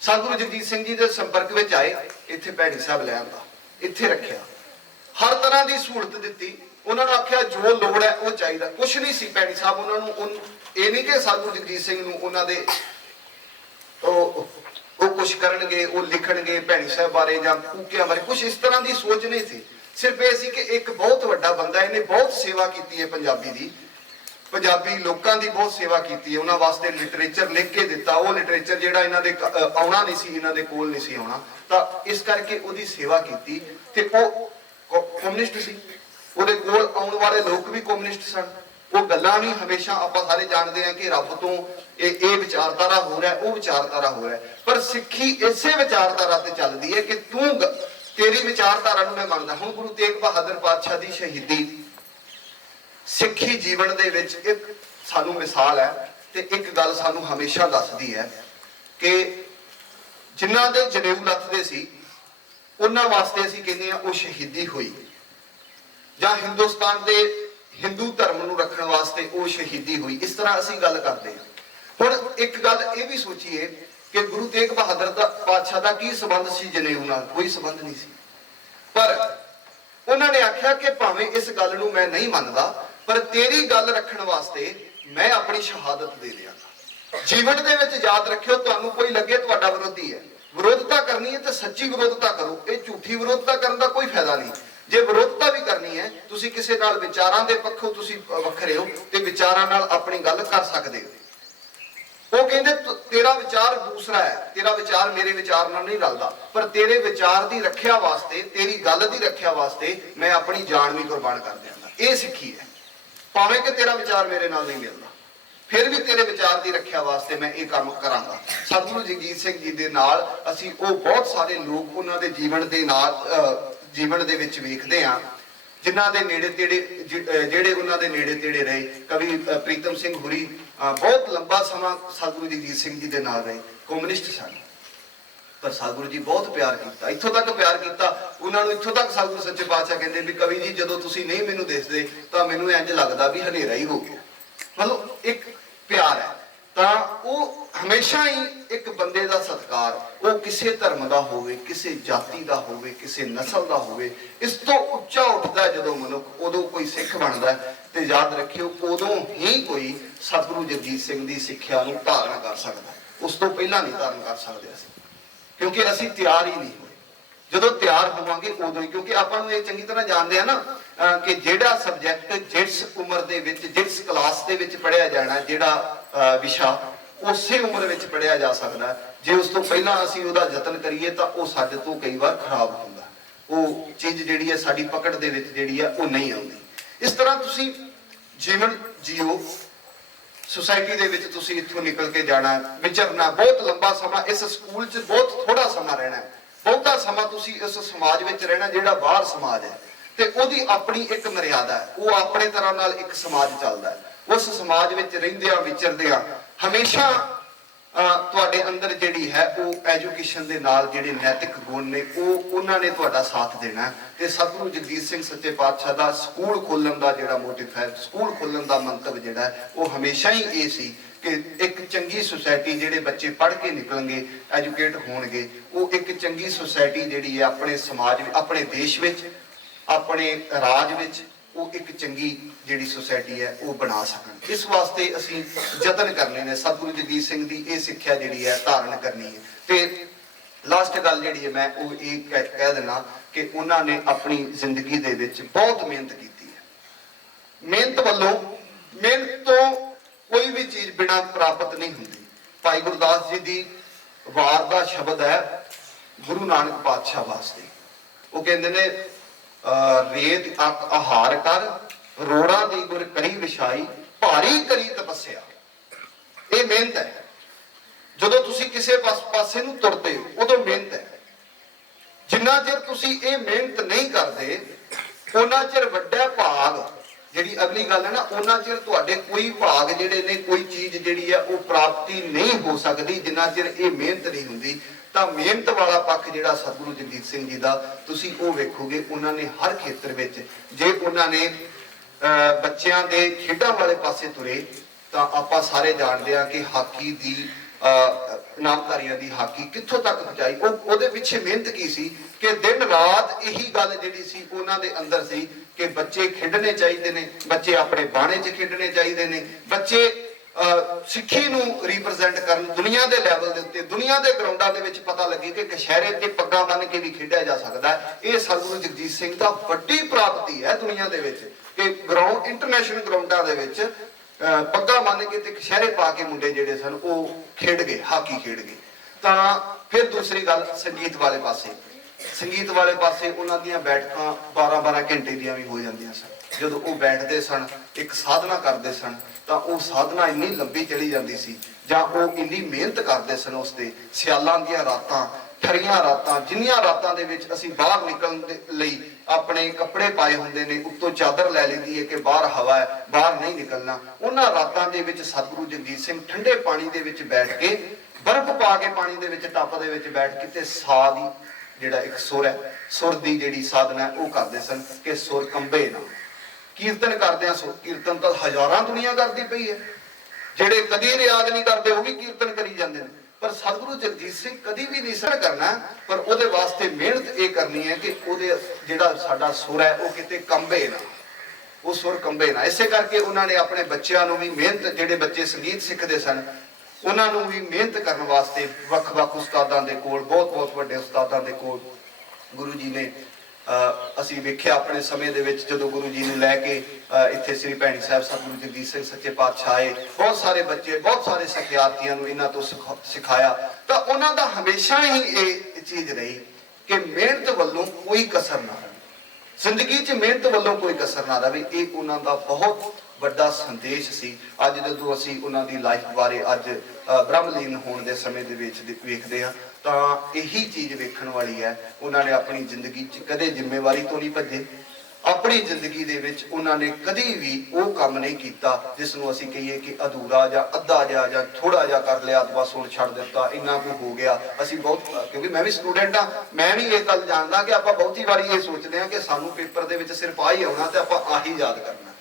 ਸਤਿਗੁਰੂ ਜਗਜੀਤ ਸਿੰਘ ਜੀ ਦੇ ਸੰਪਰਕ ਵਿੱਚ ਆਏ, ਇੱਥੇ ਭੈਣੀ ਸਾਹਿਬ ਲੈ ਆਂਦਾ, ਇੱਥੇ ਰੱਖਿਆ, ਹਰ ਤਰ੍ਹਾਂ ਦੀ ਸਹੂਲਤ ਦਿੱਤੀ। ਉਹਨਾਂ ਨੂੰ ਆਖਿਆ ਜੋ ਲੋੜ ਹੈ ਉਹ ਚਾਹੀਦਾ, ਕੁਛ ਨਹੀਂ ਸੀ ਭੈਣੀ ਸਾਹਿਬ ਉਹਨਾਂ ਨੂੰ। ਇਹ ਨਹੀਂ ਕਿ ਸਤਿਗੁਰੂ ਜਗਜੀਤ ਸਿੰਘ ਨੂੰ ਉਹਨਾਂ ਦੇ ਉਹ ਕੁਛ ਕਰਨਗੇ, ਉਹ ਲਿਖਣਗੇ ਭੈਣੀ ਸਾਹਿਬ ਬਾਰੇ ਜਾਂ ਕੂਕਿਆਂ ਬਾਰੇ, ਕੁਛ ਇਸ ਤਰ੍ਹਾਂ ਦੀ ਸੋਚ ਨਹੀਂ ਸੀ। ਸਿਰਫ ਇਹ ਸੀ ਕਿ ਇੱਕ ਬਹੁਤ ਵੱਡਾ ਬੰਦਾ, ਇਹਨੇ ਬਹੁਤ ਸੇਵਾ ਕੀਤੀ ਹੈ ਪੰਜਾਬੀ ਦੀ, ਪੰਜਾਬੀ ਲੋਕਾਂ ਦੀ ਬਹੁਤ ਸੇਵਾ ਕੀਤੀ ਹੈ। ਉਹਨਾਂ ਵਾਸਤੇ ਲਿਟਰੇਚਰ ਲਿਖ ਕੇ ਦਿੱਤਾ, ਉਹ ਲਿਟਰੇਚਰ ਜਿਹੜਾ ਇਹਨਾਂ ਦੇ ਆਉਣਾ ਨਹੀਂ ਸੀ, ਇਹਨਾਂ ਦੇ ਕੋਲ ਨਹੀਂ ਸੀ ਆਉਣਾ, ਤਾਂ ਇਸ ਕਰਕੇ ਉਹਦੀ ਸੇਵਾ ਕੀਤੀ। ਤੇ ਉਹ ਕਮਿਊਨਿਸਟ ਸੀ, ਉਹਦੇ ਕੋਲ ਆਉਣ ਵਾਲੇ ਲੋਕ ਵੀ ਕਮਿਊਨਿਸਟ ਸਨ। ਉਹ ਗੱਲਾਂ ਵੀ ਹਮੇਸ਼ਾ ਆਪਾਂ ਸਾਰੇ ਜਾਣਦੇ ਹਾਂ ਕਿ ਰੱਬ ਤੋਂ ਇਹ ਵਿਚਾਰਧਾਰਾ ਹੋ ਰਿਹਾ, ਉਹ ਵਿਚਾਰਧਾਰਾ ਹੋ ਰਿਹਾ, ਪਰ ਸਿੱਖੀ ਇਸੇ ਵਿਚਾਰਧਾਰਾ ਤੇ ਚੱਲਦੀ ਹੈ ਕਿ ਤੇਰੀ ਵਿਚਾਰਧਾਰਾ ਨੂੰ ਮੈਂ ਮੰਨਦਾ। ਹੁਣ ਗੁਰੂ ਤੇਗ ਬਹਾਦਰ ਪਾਤਸ਼ਾਹ ਦੀ ਸ਼ਹੀਦੀ ਸਿੱਖੀ ਜੀਵਨ ਦੇ ਵਿੱਚ ਇੱਕ ਸਾਨੂੰ ਮਿਸਾਲ ਹੈ ਤੇ ਇੱਕ ਗੱਲ ਸਾਨੂੰ ਹਮੇਸ਼ਾ ਦੱਸਦੀ ਹੈ ਕਿ ਜਿਨ੍ਹਾਂ ਦੇ ਜਨੇਊ ਲੱਥਦੇ ਸੀ ਉਹਨਾਂ ਵਾਸਤੇ ਅਸੀਂ ਕਹਿੰਦੇ ਹਾਂ ਉਹ ਸ਼ਹੀਦੀ ਹੋਈ, ਜਾਂ ਹਿੰਦੁਸਤਾਨ ਦੇ ਹਿੰਦੂ ਧਰਮ ਨੂੰ ਰੱਖਣ ਵਾਸਤੇ ਉਹ ਸ਼ਹੀਦੀ ਹੋਈ। ਇਸ ਤਰ੍ਹਾਂ ਅਸੀਂ ਗੱਲ ਕਰਦੇ ਹਾਂ। ਹੁਣ ਇੱਕ ਗੱਲ ਇਹ ਵੀ ਸੋਚੀਏ ਕਿ ਗੁਰੂ ਤੇਗ ਬਹਾਦਰ ਦਾ ਪਾਤਸ਼ਾਹ ਦਾ ਕੀ ਸੰਬੰਧ ਸੀ ਜਨੇਊ ਨਾਲ? ਕੋਈ ਸੰਬੰਧ ਨਹੀਂ ਸੀ। ਪਰ ਉਹਨਾਂ ਨੇ ਆਖਿਆ ਕਿ ਭਾਵੇਂ ਇਸ ਗੱਲ ਨੂੰ ਮੈਂ ਨਹੀਂ ਮੰਨਦਾ, ਪਰ ਤੇਰੀ ਗੱਲ ਰੱਖਣ ਵਾਸਤੇ ਮੈਂ ਆਪਣੀ ਸ਼ਹਾਦਤ ਦੇ ਦਿਆਂਗਾ। ਜੀਵਨ ਦੇ ਵਿੱਚ ਯਾਦ ਰੱਖਿਓ, ਤੁਹਾਨੂੰ ਕੋਈ ਲੱਗੇ ਤੁਹਾਡਾ ਵਿਰੋਧੀ ਹੈ, ਵਿਰੋਧਤਾ ਕਰਨੀ ਹੈ ਤੇ ਸੱਚੀ ਵਿਰੋਧਤਾ ਕਰੋ। ਇਹ ਝੂਠੀ ਵਿਰੋਧਤਾ ਕਰਨ ਦਾ ਕੋਈ ਫਾਇਦਾ ਨਹੀਂ। ਜੇ ਵਿਰੋਧਤਾ ਵੀ ਕਰਨੀ ਹੈ, ਤੁਸੀਂ ਕਿਸੇ ਨਾਲ ਵਿਚਾਰਾਂ ਦੇ ਪੱਖੋਂ ਤੁਸੀਂ ਵੱਖਰੇ ਹੋ ਤੇ ਵਿਚਾਰਾਂ ਨਾਲ ਆਪਣੀ ਗੱਲ ਕਰ ਸਕਦੇ ਹੋ। ਉਹ ਕਹਿੰਦੇ ਤੇਰਾ ਵਿਚਾਰ ਦੂਸਰਾ ਹੈ, ਤੇਰਾ ਵਿਚਾਰ ਮੇਰੇ ਵਿਚਾਰ ਨਾਲ ਨਹੀਂ ਰਲਦਾ, ਪਰ ਤੇਰੇ ਵਿਚਾਰ ਦੀ ਰੱਖਿਆ ਵਾਸਤੇ, ਤੇਰੀ ਗੱਲ ਦੀ ਰੱਖਿਆ ਵਾਸਤੇ ਮੈਂ ਆਪਣੀ ਜਾਨ ਵੀ ਕੁਰਬਾਨ ਕਰ ਦਿਆਂਗਾ। ਇਹ ਸਿੱਖੀ ਹੈ। ਭਾਵੇਂ ਕਿ ਤੇਰਾ ਵਿਚਾਰ ਮੇਰੇ ਨਾਲ ਨਹੀਂ ਮਿਲਦਾ, ਫਿਰ ਵੀ ਤੇਰੇ ਵਿਚਾਰ ਦੀ ਰੱਖਿਆ ਵਾਸਤੇ ਮੈਂ ਇਹ ਕੰਮ ਕਰਾਂਗਾ। ਸਤਿਗੁਰੂ ਜਗਜੀਤ ਸਿੰਘ ਜੀ ਦੇ ਨਾਲ ਅਸੀਂ ਉਹ ਬਹੁਤ ਸਾਰੇ ਲੋਕ ਉਹਨਾਂ ਦੇ ਜੀਵਨ ਦੇ ਨਾਲ ਜੀਵਨ ਦੇ ਵਿੱਚ ਵੇਖਦੇ ਹਾਂ, ਜਿਨ੍ਹਾਂ ਦੇ ਨੇੜੇ ਤੇੜੇ ਜਿਹੜੇ ਉਹਨਾਂ ਦੇ ਨੇੜੇ ਤੇੜੇ ਰਹੇ। ਕਵੀ ਪ੍ਰੀਤਮ ਸਿੰਘ ਹੁਰੀ ਬਹੁਤ ਲੰਬਾ ਸਮਾਂ ਸਤਿਗੁਰੂ ਜਗਜੀਤ ਸਿੰਘ ਜੀ ਦੇ ਨਾਲ ਰਹੇ, ਕਮਿਊਨਿਸਟ ਸਨ, ਪਰ ਸਤਿਗੁਰੂ ਜੀ ਬਹੁਤ ਪਿਆਰ ਕੀਤਾ, ਇੱਥੋਂ ਤੱਕ ਪਿਆਰ ਕੀਤਾ ਉਹਨਾਂ ਨੂੰ, ਇੱਥੋਂ ਤੱਕ ਸਤਿਗੁਰੂ ਸੱਚੇ ਪਾਤਸ਼ਾਹ ਕਹਿੰਦੇ ਵੀ ਕਵੀ ਜੀ ਜਦੋਂ ਤੁਸੀਂ ਨਹੀਂ ਮੈਨੂੰ ਦਿਸਦੇ ਤਾਂ ਮੈਨੂੰ ਇੰਝ ਲੱਗਦਾ ਵੀ ਹਨੇਰਾ ਹੀ ਹੋ ਗਿਆ। ਮਤਲਬ ਇੱਕ ਪਿਆਰ ਹੈ। ਤਾਂ ਉਹ ਹਮੇਸ਼ਾ ਹੀ ਇੱਕ ਬੰਦੇ ਦਾ ਸਤਿਕਾਰ, ਉਹ ਕਿਸੇ ਧਰਮ ਦਾ ਹੋਵੇ, ਕਿਸੇ ਜਾਤੀ ਦਾ ਹੋਵੇ, ਕਿਸੇ ਨਸਲ ਦਾ ਹੋਵੇ, ਇਸ ਤੋਂ ਉੱਚਾ ਉੱਠਦਾ ਜਦੋਂ ਮਨੁੱਖ, ਉਦੋਂ ਕੋਈ ਸਿੱਖ ਬਣਦਾ। ਤੇ ਯਾਦ ਰੱਖਿਓ, ਉਦੋਂ ਹੀ ਕੋਈ ਸਤਿਗੁਰੂ ਜਗਜੀਤ ਸਿੰਘ ਦੀ ਸਿੱਖਿਆ ਨੂੰ ਧਾਰਨ ਕਰ ਸਕਦਾ, ਉਸ ਤੋਂ ਪਹਿਲਾਂ ਨਹੀਂ ਧਾਰਨ ਕਰ ਸਕਦੇ ਅਸੀਂ, ਕਿਉਂਕਿ ਅਸੀਂ ਤਿਆਰ ਹੀ ਨਹੀਂ ਹੋਏ। ਜਦੋਂ ਤਿਆਰ ਹੋਵਾਂਗੇ ਉਦੋਂ ਹੀ, ਕਿਉਂਕਿ ਆਪਾਂ ਨੂੰ ਇਹ ਚੰਗੀ ਤਰ੍ਹਾਂ ਜਾਣਦੇ ਆ ਨਾ ਕਿ ਜਿਹੜਾ ਸਬਜੈਕਟ ਜਿਸ ਉਮਰ ਦੇ ਵਿੱਚ, ਜਿਸ ਕਲਾਸ ਦੇ ਵਿੱਚ ਪੜ੍ਹਿਆ ਜਾਣਾ, ਜਿਹੜਾ ਵਿਸ਼ਾ ਉਸੇ ਉਮਰ ਵਿੱਚ ਪੜ੍ਹਿਆ ਜਾ ਸਕਦਾ। ਜੇ ਉਸ ਤੋਂ ਪਹਿਲਾਂ ਅਸੀਂ ਉਹਦਾ ਯਤਨ ਕਰੀਏ ਤਾਂ ਉਹ ਸਾਡੇ ਤੋਂ ਕਈ ਵਾਰ ਖਰਾਬ ਹੁੰਦਾ, ਉਹ ਚੀਜ਼ ਜਿਹੜੀ ਹੈ ਸਾਡੀ ਪਕੜ ਦੇ ਵਿੱਚ ਜਿਹੜੀ ਹੈ ਉਹ ਨਹੀਂ ਆਉਂਦੀ। ਇਸ ਤਰ੍ਹਾਂ ਤੁਸੀਂ ਜੀਵਨ ਜੀਓ, ਸੁਸਾਇਟੀ ਦੇ ਵਿੱਚ ਤੁਸੀਂ ਇੱਥੋਂ ਨਿਕਲ ਕੇ ਜਾਣਾ, ਵਿਚਰਨਾ, ਬਹੁਤ ਲੰਬਾ ਸਮਾਂ ਇਸ ਸਕੂਲ 'ਚ ਬਹੁਤ ਥੋੜਾ ਸਮਾਂ ਰਹਿਣਾ, ਬਹੁਤਾ ਸਮਾਂ ਤੁਸੀਂ ਇਸ ਸਮਾਜ ਵਿੱਚ ਰਹਿਣਾ ਜਿਹੜਾ ਬਾਹਰ ਸਮਾਜ ਹੈ, ਤੇ ਉਹਦੀ ਆਪਣੀ ਇੱਕ ਮਰਿਆਦਾ ਹੈ। ਉਹ ਆਪਣੇ ਤਰ੍ਹਾਂ ਨਾਲ ਇੱਕ ਸਮਾਜ ਚੱਲਦਾ ਹੈ। ਉਸ ਸਮਾਜ ਵਿੱਚ ਰਹਿੰਦਿਆਂ ਵਿਚਰਦਿਆਂ ਹਮੇਸ਼ਾ ਤੁਹਾਡੇ ਅੰਦਰ ਜਿਹੜੀ ਹੈ ਉਹ ਐਜੂਕੇਸ਼ਨ ਦੇ ਨਾਲ ਜਿਹੜੇ ਨੈਤਿਕ ਗੁਣ ਨੇ ਉਹਨਾਂ ਨੇ ਤੁਹਾਡਾ ਸਾਥ ਦੇਣਾ। ਤੇ ਸਤਿਗੁਰੂ ਜਗਜੀਤ ਸਿੰਘ ਸੱਚੇ ਪਾਤਸ਼ਾਹ ਦਾ ਸਕੂਲ ਖੋਲਣ ਦਾ ਜਿਹੜਾ ਮੋਟਿਵ ਹੈ, ਸਕੂਲ ਖੋਲਣ ਦਾ ਮੰਤਵ ਜਿਹੜਾ ਉਹ ਹਮੇਸ਼ਾ ਹੀ ਇਹ ਸੀ ਕਿ ਇੱਕ ਚੰਗੀ ਸੁਸਾਇਟੀ, ਜਿਹੜੇ ਬੱਚੇ ਪੜ੍ਹ ਕੇ ਨਿਕਲਣਗੇ, ਐਜੂਕੇਟ ਹੋਣਗੇ, ਉਹ ਇੱਕ ਚੰਗੀ ਸੁਸਾਇਟੀ ਜਿਹੜੀ ਹੈ ਆਪਣੇ ਸਮਾਜ ਵਿੱਚ, ਆਪਣੇ ਦੇਸ਼ ਵਿੱਚ, ਆਪਣੇ ਰਾਜ ਵਿੱਚ ਉਹ ਇੱਕ ਚੰਗੀ ਜਿਹੜੀ ਸੁਸਾਇਟੀ ਹੈ ਉਹ ਬਣਾ ਸਕਣ। ਇਸ ਵਾਸਤੇ ਅਸੀਂ ਯਤਨ ਕਰਨੇ ਨੇ। ਸਤਿਗੁਰੂ ਜਗਜੀਤ ਸਿੰਘ ਦੀ ਇਹ ਸਿੱਖਿਆ ਜਿਹੜੀ ਹੈ ਧਾਰਨ ਕਰਨੀ ਹੈ। ਤੇ ਲਾਸਟ ਗੱਲ ਜਿਹੜੀ ਹੈ ਮੈਂ ਉਹ ਇਹ ਕਹਿ ਦੇਣਾ ਕਿ ਉਹਨਾਂ ਨੇ ਆਪਣੀ ਜ਼ਿੰਦਗੀ ਦੇ ਵਿੱਚ ਬਹੁਤ ਮਿਹਨਤ ਕੀਤੀ ਹੈ। ਮਿਹਨਤ ਵੱਲੋਂ, ਮਿਹਨਤ ਤੋਂ ਕੋਈ ਵੀ ਚੀਜ਼ ਬਿਨਾਂ ਪ੍ਰਾਪਤ ਨਹੀਂ ਹੁੰਦੀ। ਭਾਈ ਗੁਰਦਾਸ ਜੀ ਦੀ ਵਾਰ ਦਾ ਸ਼ਬਦ ਹੈ ਗੁਰੂ ਨਾਨਕ ਪਾਤਸ਼ਾਹ ਵਾਸਤੇ। ਉਹ ਕਹਿੰਦੇ ਨੇ ਰੇਤ ਆਹਾਰ ਕਰ, ਰੋੜਾਂ ਦੀ ਗੁਰ ਕਰੀ ਵਿਛਾਈ, ਭਾਰੀ ਕਰੀ ਤਪੱਸਿਆ। ਇਹ ਮਿਹਨਤ ਹੈ। ਜਦੋਂ ਤੁਸੀਂ ਕਿਸੇ ਪਾਸੇ ਨੂੰ ਤੁਰਦੇ ਹੋ ਉਦੋਂ ਮਿਹਨਤ ਹੈ। ਜਿੰਨਾ ਚਿਰ ਤੁਸੀਂ ਇਹ ਮਿਹਨਤ ਨਹੀਂ ਕਰਦੇ ਉਹਨਾਂ ਚਿਰ ਵੱਡਾ ਭਾਗ, ਜਿਹੜੀ ਅਗਲੀ ਗੱਲ ਹੈ ਨਾ, ਉਹਨਾਂ ਚਿਰ ਤੁਹਾਡੇ ਕੋਈ ਭਾਗ ਜਿਹੜੇ ਨੇ, ਕੋਈ ਚੀਜ਼ ਜਿਹੜੀ ਹੈ ਉਹ ਪ੍ਰਾਪਤੀ ਨਹੀਂ ਹੋ ਸਕਦੀ ਜਿੰਨਾ ਚਿਰ ਇਹ ਮਿਹਨਤ ਨਹੀਂ ਹੁੰਦੀ। ਤਾਂ ਮਿਹਨਤ ਵਾਲਾ ਪੱਖ ਜਿਹੜਾ ਸਤਿਗੁਰੂ ਜਗਜੀਤ ਸਿੰਘ ਜੀ ਦਾ, ਤੁਸੀਂ ਉਹ ਵੇਖੋਗੇ ਉਹਨਾਂ ਨੇ ਹਰ ਖੇਤਰ ਵਿੱਚ, ਜੇ ਉਹਨਾਂ ਨੇ ਬੱਚਿਆਂ ਦੇ ਖੇਡਾਂ ਵਾਲੇ ਪਾਸੇ ਤੁਰੇ ਤਾਂ ਆਪਾਂ ਸਾਰੇ ਜਾਣਦੇ ਹਾਂ ਕਿ ਹਾਕੀ ਦੀ ਨਾਮਧਾਰੀਆਂ ਦੀ ਹਾਕੀ ਕਿੱਥੋਂ ਤੱਕ ਪਹੁੰਚਾਈ। ਉਹਦੇ ਪਿੱਛੇ ਮਿਹਨਤ ਕੀ ਸੀ ਕਿ ਦਿਨ ਰਾਤ ਇਹੀ ਗੱਲ ਜਿਹੜੀ ਸੀ ਉਹਨਾਂ ਦੇ ਅੰਦਰ ਸੀ ਕਿ ਬੱਚੇ ਖੇਡਣੇ ਚਾਹੀਦੇ ਨੇ, ਬੱਚੇ ਆਪਣੇ ਬਾਣੇ 'ਚ ਖੇਡਣੇ ਚਾਹੀਦੇ ਨੇ, ਬੱਚੇ ਸਿੱਖੀ ਨੂੰ ਰਿਪਰੈਜ਼ੈਂਟ ਕਰਨ ਦੁਨੀਆ ਦੇ ਲੈਵਲ ਦੇ ਉੱਤੇ, ਦੁਨੀਆ ਦੇ ਗਰਾਊਂਡਾਂ ਦੇ ਵਿੱਚ ਪਤਾ ਲੱਗੇ ਕਿ ਕਛਹਿਰੇ ਤੇ ਪੱਗਾਂ ਬੰਨ ਕੇ ਵੀ ਖੇਡਿਆ ਜਾ ਸਕਦਾ ਹੈ। ਇਹ ਸਤਿਗੁਰੂ ਜਗਜੀਤ ਸਿੰਘ ਦਾ ਵੱਡੀ ਪ੍ਰਾਪਤੀ ਹੈ ਦੁਨੀਆ ਦੇ ਵਿੱਚ ਕਿ ਗਰਾਊਂਡ, ਇੰਟਰਨੈਸ਼ਨਲ ਗਰਾਊਂਡਾਂ ਦੇ ਵਿੱਚ ਪੱਗਾਂ ਬੰਨ ਕੇ ਤੇ ਕਛਹਿਰੇ ਪਾ ਕੇ ਮੁੰਡੇ ਜਿਹੜੇ ਸਨ ਉਹ ਖੇਡ ਗਏ, ਹਾਕੀ ਖੇਡ ਗਏ। ਤਾਂ ਫਿਰ ਦੂਸਰੀ ਗੱਲ ਸੰਗੀਤ ਵਾਲੇ ਪਾਸੇ, ਸੰਗੀਤ ਵਾਲੇ ਪਾਸੇ ਉਹਨਾਂ ਦੀਆਂ ਬੈਠਕਾਂ 12-12 ਘੰਟੇ ਦੀਆਂ ਵੀ ਹੋ ਜਾਂਦੀਆਂ ਸਨ। ਜਦੋਂ ਉਹ ਬੈਠਦੇ ਸਨ, ਇੱਕ ਸਾਧਨਾ ਕਰਦੇ ਸਨ, ਤਾਂ ਉਹ ਸਾਧਨਾ ਇੰਨੀ ਲੰਬੀ ਚਲੀ ਜਾਂਦੀ ਸੀ, ਜਾਂ ਉਹ ਇੰਨੀ ਮਿਹਨਤ ਕਰਦੇ ਸਨ ਉਸ ਤੇ। ਸਿਆਲਾਂ ਦੀਆਂ ਰਾਤਾਂ, ਠਰੀਆਂ ਰਾਤਾਂ, ਜਿੰਨੀਆਂ ਰਾਤਾਂ ਦੇ ਵਿੱਚ ਅਸੀਂ ਬਾਹਰ ਨਿਕਲਣ ਦੇ ਲਈ ਆਪਣੇ ਕੱਪੜੇ ਪਾਏ ਹੁੰਦੇ ਨੇ, ਉੱਤੋਂ ਚਾਦਰ ਲੈ ਲੈਂਦੀ ਹੈ ਕਿ ਬਾਹਰ ਹਵਾ ਹੈ, ਬਾਹਰ ਨਹੀਂ ਨਿਕਲਣਾ, ਉਹਨਾਂ ਰਾਤਾਂ ਦੇ ਵਿੱਚ ਸਤਿਗੁਰੂ ਜਗਜੀਤ ਸਿੰਘ ਠੰਡੇ ਪਾਣੀ ਦੇ ਵਿੱਚ ਬੈਠ ਕੇ, ਬਰਫ਼ ਪਾ ਕੇ ਪਾਣੀ ਦੇ ਵਿੱਚ, ਟੱਪ ਦੇ ਵਿੱਚ ਬੈਠ ਕੇ ਤੇ ਸਾਹ ਦੀ ਜਿਹੜਾ ਇੱਕ ਸੁਰ ਹੈ, ਸੁਰ ਦੀ ਜਿਹੜੀ ਸਾਧਨਾ ਹੈ ਉਹ ਕਰਦੇ ਸਨ ਕਿ ਸੁਰ ਕੰਬੇ ਨਾ। ਕੀਰਤਨ ਕਰਦੇ ਆ, ਕੀਰਤਨ ਤਾਂ ਹਜ਼ਾਰਾਂ ਦੁਨੀਆ ਕਰਦੀ ਪਈ ਹੈ। ਜਿਹੜੇ ਕਦੀ ਰਿਆਜ਼ ਨਹੀਂ ਕਰਦੇ ਉਹ ਵੀ ਕੀਰਤਨ ਕਰੀ ਜਾਂਦੇ ਨੇ, ਪਰ ਸਤਿਗੁਰੂ ਜਗਜੀਤ ਸਿੰਘ ਕਦੀ ਵੀ ਨਹੀਂ ਸਰ ਕਰਨਾ, ਪਰ ਉਹਦੇ ਵਾਸਤੇ ਮਿਹਨਤ ਇਹ ਕਰਨੀ ਹੈ ਕਿ ਉਹਦੇ ਜਿਹੜਾ ਸਾਡਾ ਸੁਰ ਹੈ ਉਹ ਕਿਤੇ ਕੰਬੇ ਨਾ, ਉਹ ਸੁਰ ਕੰਬੇ ਨਾ। ਇਸੇ ਕਰਕੇ ਉਹਨਾਂ ਨੇ ਆਪਣੇ ਬੱਚਿਆਂ ਨੂੰ ਵੀ ਮਿਹਨਤ, ਜਿਹੜੇ ਬੱਚੇ ਸੰਗੀਤ ਸਿੱਖਦੇ ਸਨ ਉਹਨਾਂ ਨੂੰ ਵੀ ਮਿਹਨਤ ਕਰਨ ਵਾਸਤੇ ਵੱਖ-ਵੱਖ ਉਸਤਾਦਾਂ ਦੇ ਕੋਲ, ਬਹੁਤ ਵੱਡੇ ਉਸਤਾਦਾਂ ਦੇ ਕੋਲ ਗੁਰੂ ਜੀ ਨੇ ਅਸੀਂ ਵੇਖਿਆ ਆਪਣੇ ਸਮੇਂ ਦੇ ਵਿੱਚ, ਜਦੋਂ ਗੁਰੂ ਜੀ ਨੂੰ ਲੈ ਕੇ ਇੱਥੇ ਸ੍ਰੀ ਭੈਣੀ ਸਾਹਿਬ ਸਤਿਗੁਰੂ ਜਗਜੀਤ ਸਿੰਘ ਸੱਚੇ ਪਾਤਸ਼ਾਹ ਆਏ, ਬਹੁਤ ਸਾਰੇ ਬੱਚੇ, ਬਹੁਤ ਸਾਰੇ ਸਿਖਿਆਰਥੀਆਂ ਨੂੰ ਇਹਨਾਂ ਤੋਂ ਸਿਖਾਇਆ। ਤਾਂ ਉਹਨਾਂ ਦਾ ਹਮੇਸ਼ਾ ਹੀ ਇਹ ਚੀਜ਼ ਰਹੀ ਕਿ ਮਿਹਨਤ ਵੱਲੋਂ ਕੋਈ ਕਸਰ ਨਾ ਰਹੇ, ਜ਼ਿੰਦਗੀ 'ਚ ਮਿਹਨਤ ਵੱਲੋਂ ਕੋਈ ਕਸਰ ਨਾ ਰਹੇ। ਇਹ ਉਹਨਾਂ ਦਾ ਬਹੁਤ ਵੱਡਾ ਸੰਦੇਸ਼ ਸੀ। ਅੱਜ ਜਦੋਂ ਅਸੀਂ ਉਹਨਾਂ ਦੀ ਲਾਈਫ ਬਾਰੇ ਅੱਜ ਬ੍ਰਹਮਲੀਨ ਹੋਣ ਦੇ ਸਮੇਂ ਦੇ ਵਿੱਚ ਵੇਖਦੇ ਹਾਂ ਤਾਂ ਇਹੀ ਚੀਜ਼ ਵੇਖਣ ਵਾਲੀ ਹੈ। ਉਹਨਾਂ ਨੇ ਆਪਣੀ ਜ਼ਿੰਦਗੀ 'ਚ ਕਦੇ ਜ਼ਿੰਮੇਵਾਰੀ ਤੋਂ ਨਹੀਂ ਭੱਜੇ। ਆਪਣੀ ਜ਼ਿੰਦਗੀ ਦੇ ਵਿੱਚ ਉਹਨਾਂ ਨੇ ਕਦੀ ਵੀ ਉਹ ਕੰਮ ਨਹੀਂ ਕੀਤਾ ਜਿਸ ਨੂੰ ਅਸੀਂ ਕਹੀਏ ਕਿ ਅਧੂਰਾ ਜਾਂ ਅੱਧਾ ਜਿਹਾ ਜਾਂ ਥੋੜਾ ਜਿਹਾ ਕਰ ਲਿਆ ਬਸ ਹੁਣ ਛੱਡ ਦਿੱਤਾ, ਇੰਨਾ ਕੁ ਹੋ ਗਿਆ। ਅਸੀਂ ਬਹੁਤ, ਕਿਉਂਕਿ ਮੈਂ ਵੀ ਸਟੂਡੈਂਟ ਹਾਂ, ਮੈਂ ਵੀ ਇਹ ਗੱਲ ਜਾਣਦਾ ਕਿ ਆਪਾਂ ਬਹੁਤੀ ਵਾਰੀ ਇਹ ਸੋਚਦੇ ਹਾਂ ਕਿ ਸਾਨੂੰ ਪੇਪਰ ਦੇ ਵਿੱਚ ਸਿਰਫ ਆ ਹੀ ਆਉਣਾ ਤੇ ਆਪਾਂ ਆਹੀ ਯਾਦ ਕਰਨਾ।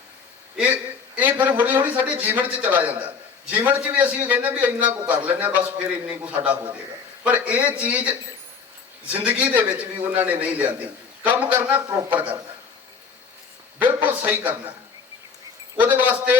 ਇਹ ਫਿਰ ਹੌਲੀ ਹੌਲੀ ਸਾਡੇ ਜੀਵਨ 'ਚ ਚਲਾ ਜਾਂਦਾ। ਜੀਵਨ 'ਚ ਵੀ ਅਸੀਂ ਇਹ ਕਹਿੰਦੇ ਵੀ ਇੰਨਾ ਕੁ ਕਰ ਲੈਂਦੇ ਹਾਂ ਬਸ, ਫਿਰ ਇੰਨੀ ਕੁ ਸਾਡਾ ਹੋ ਜਾਏਗਾ। ਪਰ ਇਹ ਚੀਜ਼ ਜ਼ਿੰਦਗੀ ਦੇ ਵਿੱਚ ਵੀ ਉਹਨਾਂ ਨੇ ਨਹੀਂ ਲਿਆਂਦੀ। ਕੰਮ ਕਰਨਾ ਪ੍ਰੋਪਰ ਕਰਨਾ, ਬਿਲਕੁਲ ਸਹੀ ਕਰਨਾ। ਉਹਦੇ ਵਾਸਤੇ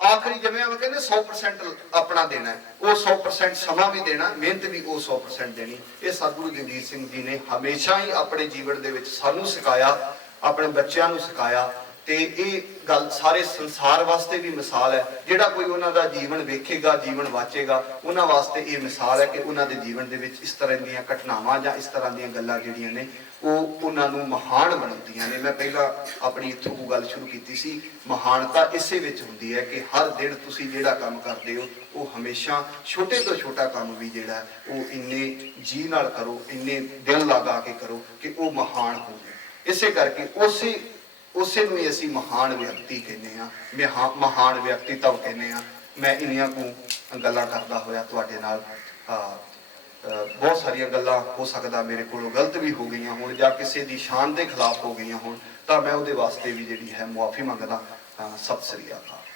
ਆਖਰੀ ਜਿਵੇਂ ਉਹ ਕਹਿੰਦੇ 100% ਆਪਣਾ ਦੇਣਾ, ਉਹ 100% ਸਮਾਂ ਵੀ ਦੇਣਾ, ਮਿਹਨਤ ਵੀ ਉਹ 100% ਦੇਣੀ। ਇਹ ਸਤਿਗੁਰੂ ਜਗਜੀਤ ਸਿੰਘ ਜੀ ਨੇ ਹਮੇਸ਼ਾ ਹੀ ਆਪਣੇ ਜੀਵਨ ਦੇ ਵਿੱਚ ਸਾਨੂੰ ਸਿਖਾਇਆ, ਆਪਣੇ ਬੱਚਿਆਂ ਨੂੰ ਸਿਖਾਇਆ। ਤੇ ਇਹ ਗੱਲ ਸਾਰੇ ਸੰਸਾਰ ਵਾਸਤੇ ਵੀ ਮਿਸਾਲ ਹੈ। ਜਿਹੜਾ ਕੋਈ ਉਹਨਾਂ ਦਾ ਜੀਵਨ ਵੇਖੇਗਾ, ਜੀਵਨ ਵਾਚੇਗਾ, ਉਹਨਾਂ ਵਾਸਤੇ ਇਹ ਮਿਸਾਲ ਹੈ ਕਿ ਉਹਨਾਂ ਦੇ ਜੀਵਨ ਦੇ ਵਿੱਚ ਇਸ ਤਰ੍ਹਾਂ ਦੀਆਂ ਘਟਨਾਵਾਂ ਜਾਂ ਇਸ ਤਰ੍ਹਾਂ ਦੀਆਂ ਗੱਲਾਂ ਜਿਹੜੀਆਂ ਨੇ ਉਹ ਉਹਨਾਂ ਨੂੰ ਮਹਾਨ ਬਣਾਉਂਦੀਆਂ ਨੇ। ਮੈਂ ਪਹਿਲਾਂ ਆਪਣੀ ਇੱਥੋਂ ਗੱਲ ਸ਼ੁਰੂ ਕੀਤੀ ਸੀ, ਮਹਾਨਤਾ ਇਸੇ ਵਿੱਚ ਹੁੰਦੀ ਹੈ ਕਿ ਹਰ ਦਿਨ ਤੁਸੀਂ ਜਿਹੜਾ ਕੰਮ ਕਰਦੇ ਹੋ ਉਹ ਹਮੇਸ਼ਾ ਛੋਟੇ ਤੋਂ ਛੋਟਾ ਕੰਮ ਵੀ ਜਿਹੜਾ ਉਹ ਇੰਨੇ ਜੀ ਨਾਲ ਕਰੋ, ਇੰਨੇ ਦਿਲ ਲਗਾ ਕੇ ਕਰੋ ਕਿ ਉਹ ਮਹਾਨ ਹੋਵੇ। ਇਸੇ ਕਰਕੇ ਉਸੇ ਨੂੰ ਹੀ ਅਸੀਂ ਮਹਾਨ ਵਿਅਕਤੀ ਕਹਿੰਦੇ ਹਾਂ, ਮਹਾਨ ਵਿਅਕਤੀਤਵ ਕਹਿੰਦੇ ਹਾਂ। ਮੈਂ ਇੰਨੀਆਂ ਕੁ ਗੱਲਾਂ ਕਰਦਾ ਹੋਇਆ ਤੁਹਾਡੇ ਨਾਲ ਬਹੁਤ ਸਾਰੀਆਂ ਗੱਲਾਂ ਹੋ ਸਕਦਾ ਮੇਰੇ ਕੋਲੋਂ ਗਲਤ ਵੀ ਹੋ ਗਈਆਂ ਹੋਣ ਜਾਂ ਕਿਸੇ ਦੀ ਸ਼ਾਨ ਦੇ ਖਿਲਾਫ ਹੋ ਗਈਆਂ ਹੋਣ, ਤਾਂ ਮੈਂ ਉਹਦੇ ਵਾਸਤੇ ਵੀ ਜਿਹੜੀ ਹੈ ਮੁਆਫੀ ਮੰਗਦਾ। ਸਤਿ ਸ੍ਰੀ ਅਕਾਲ।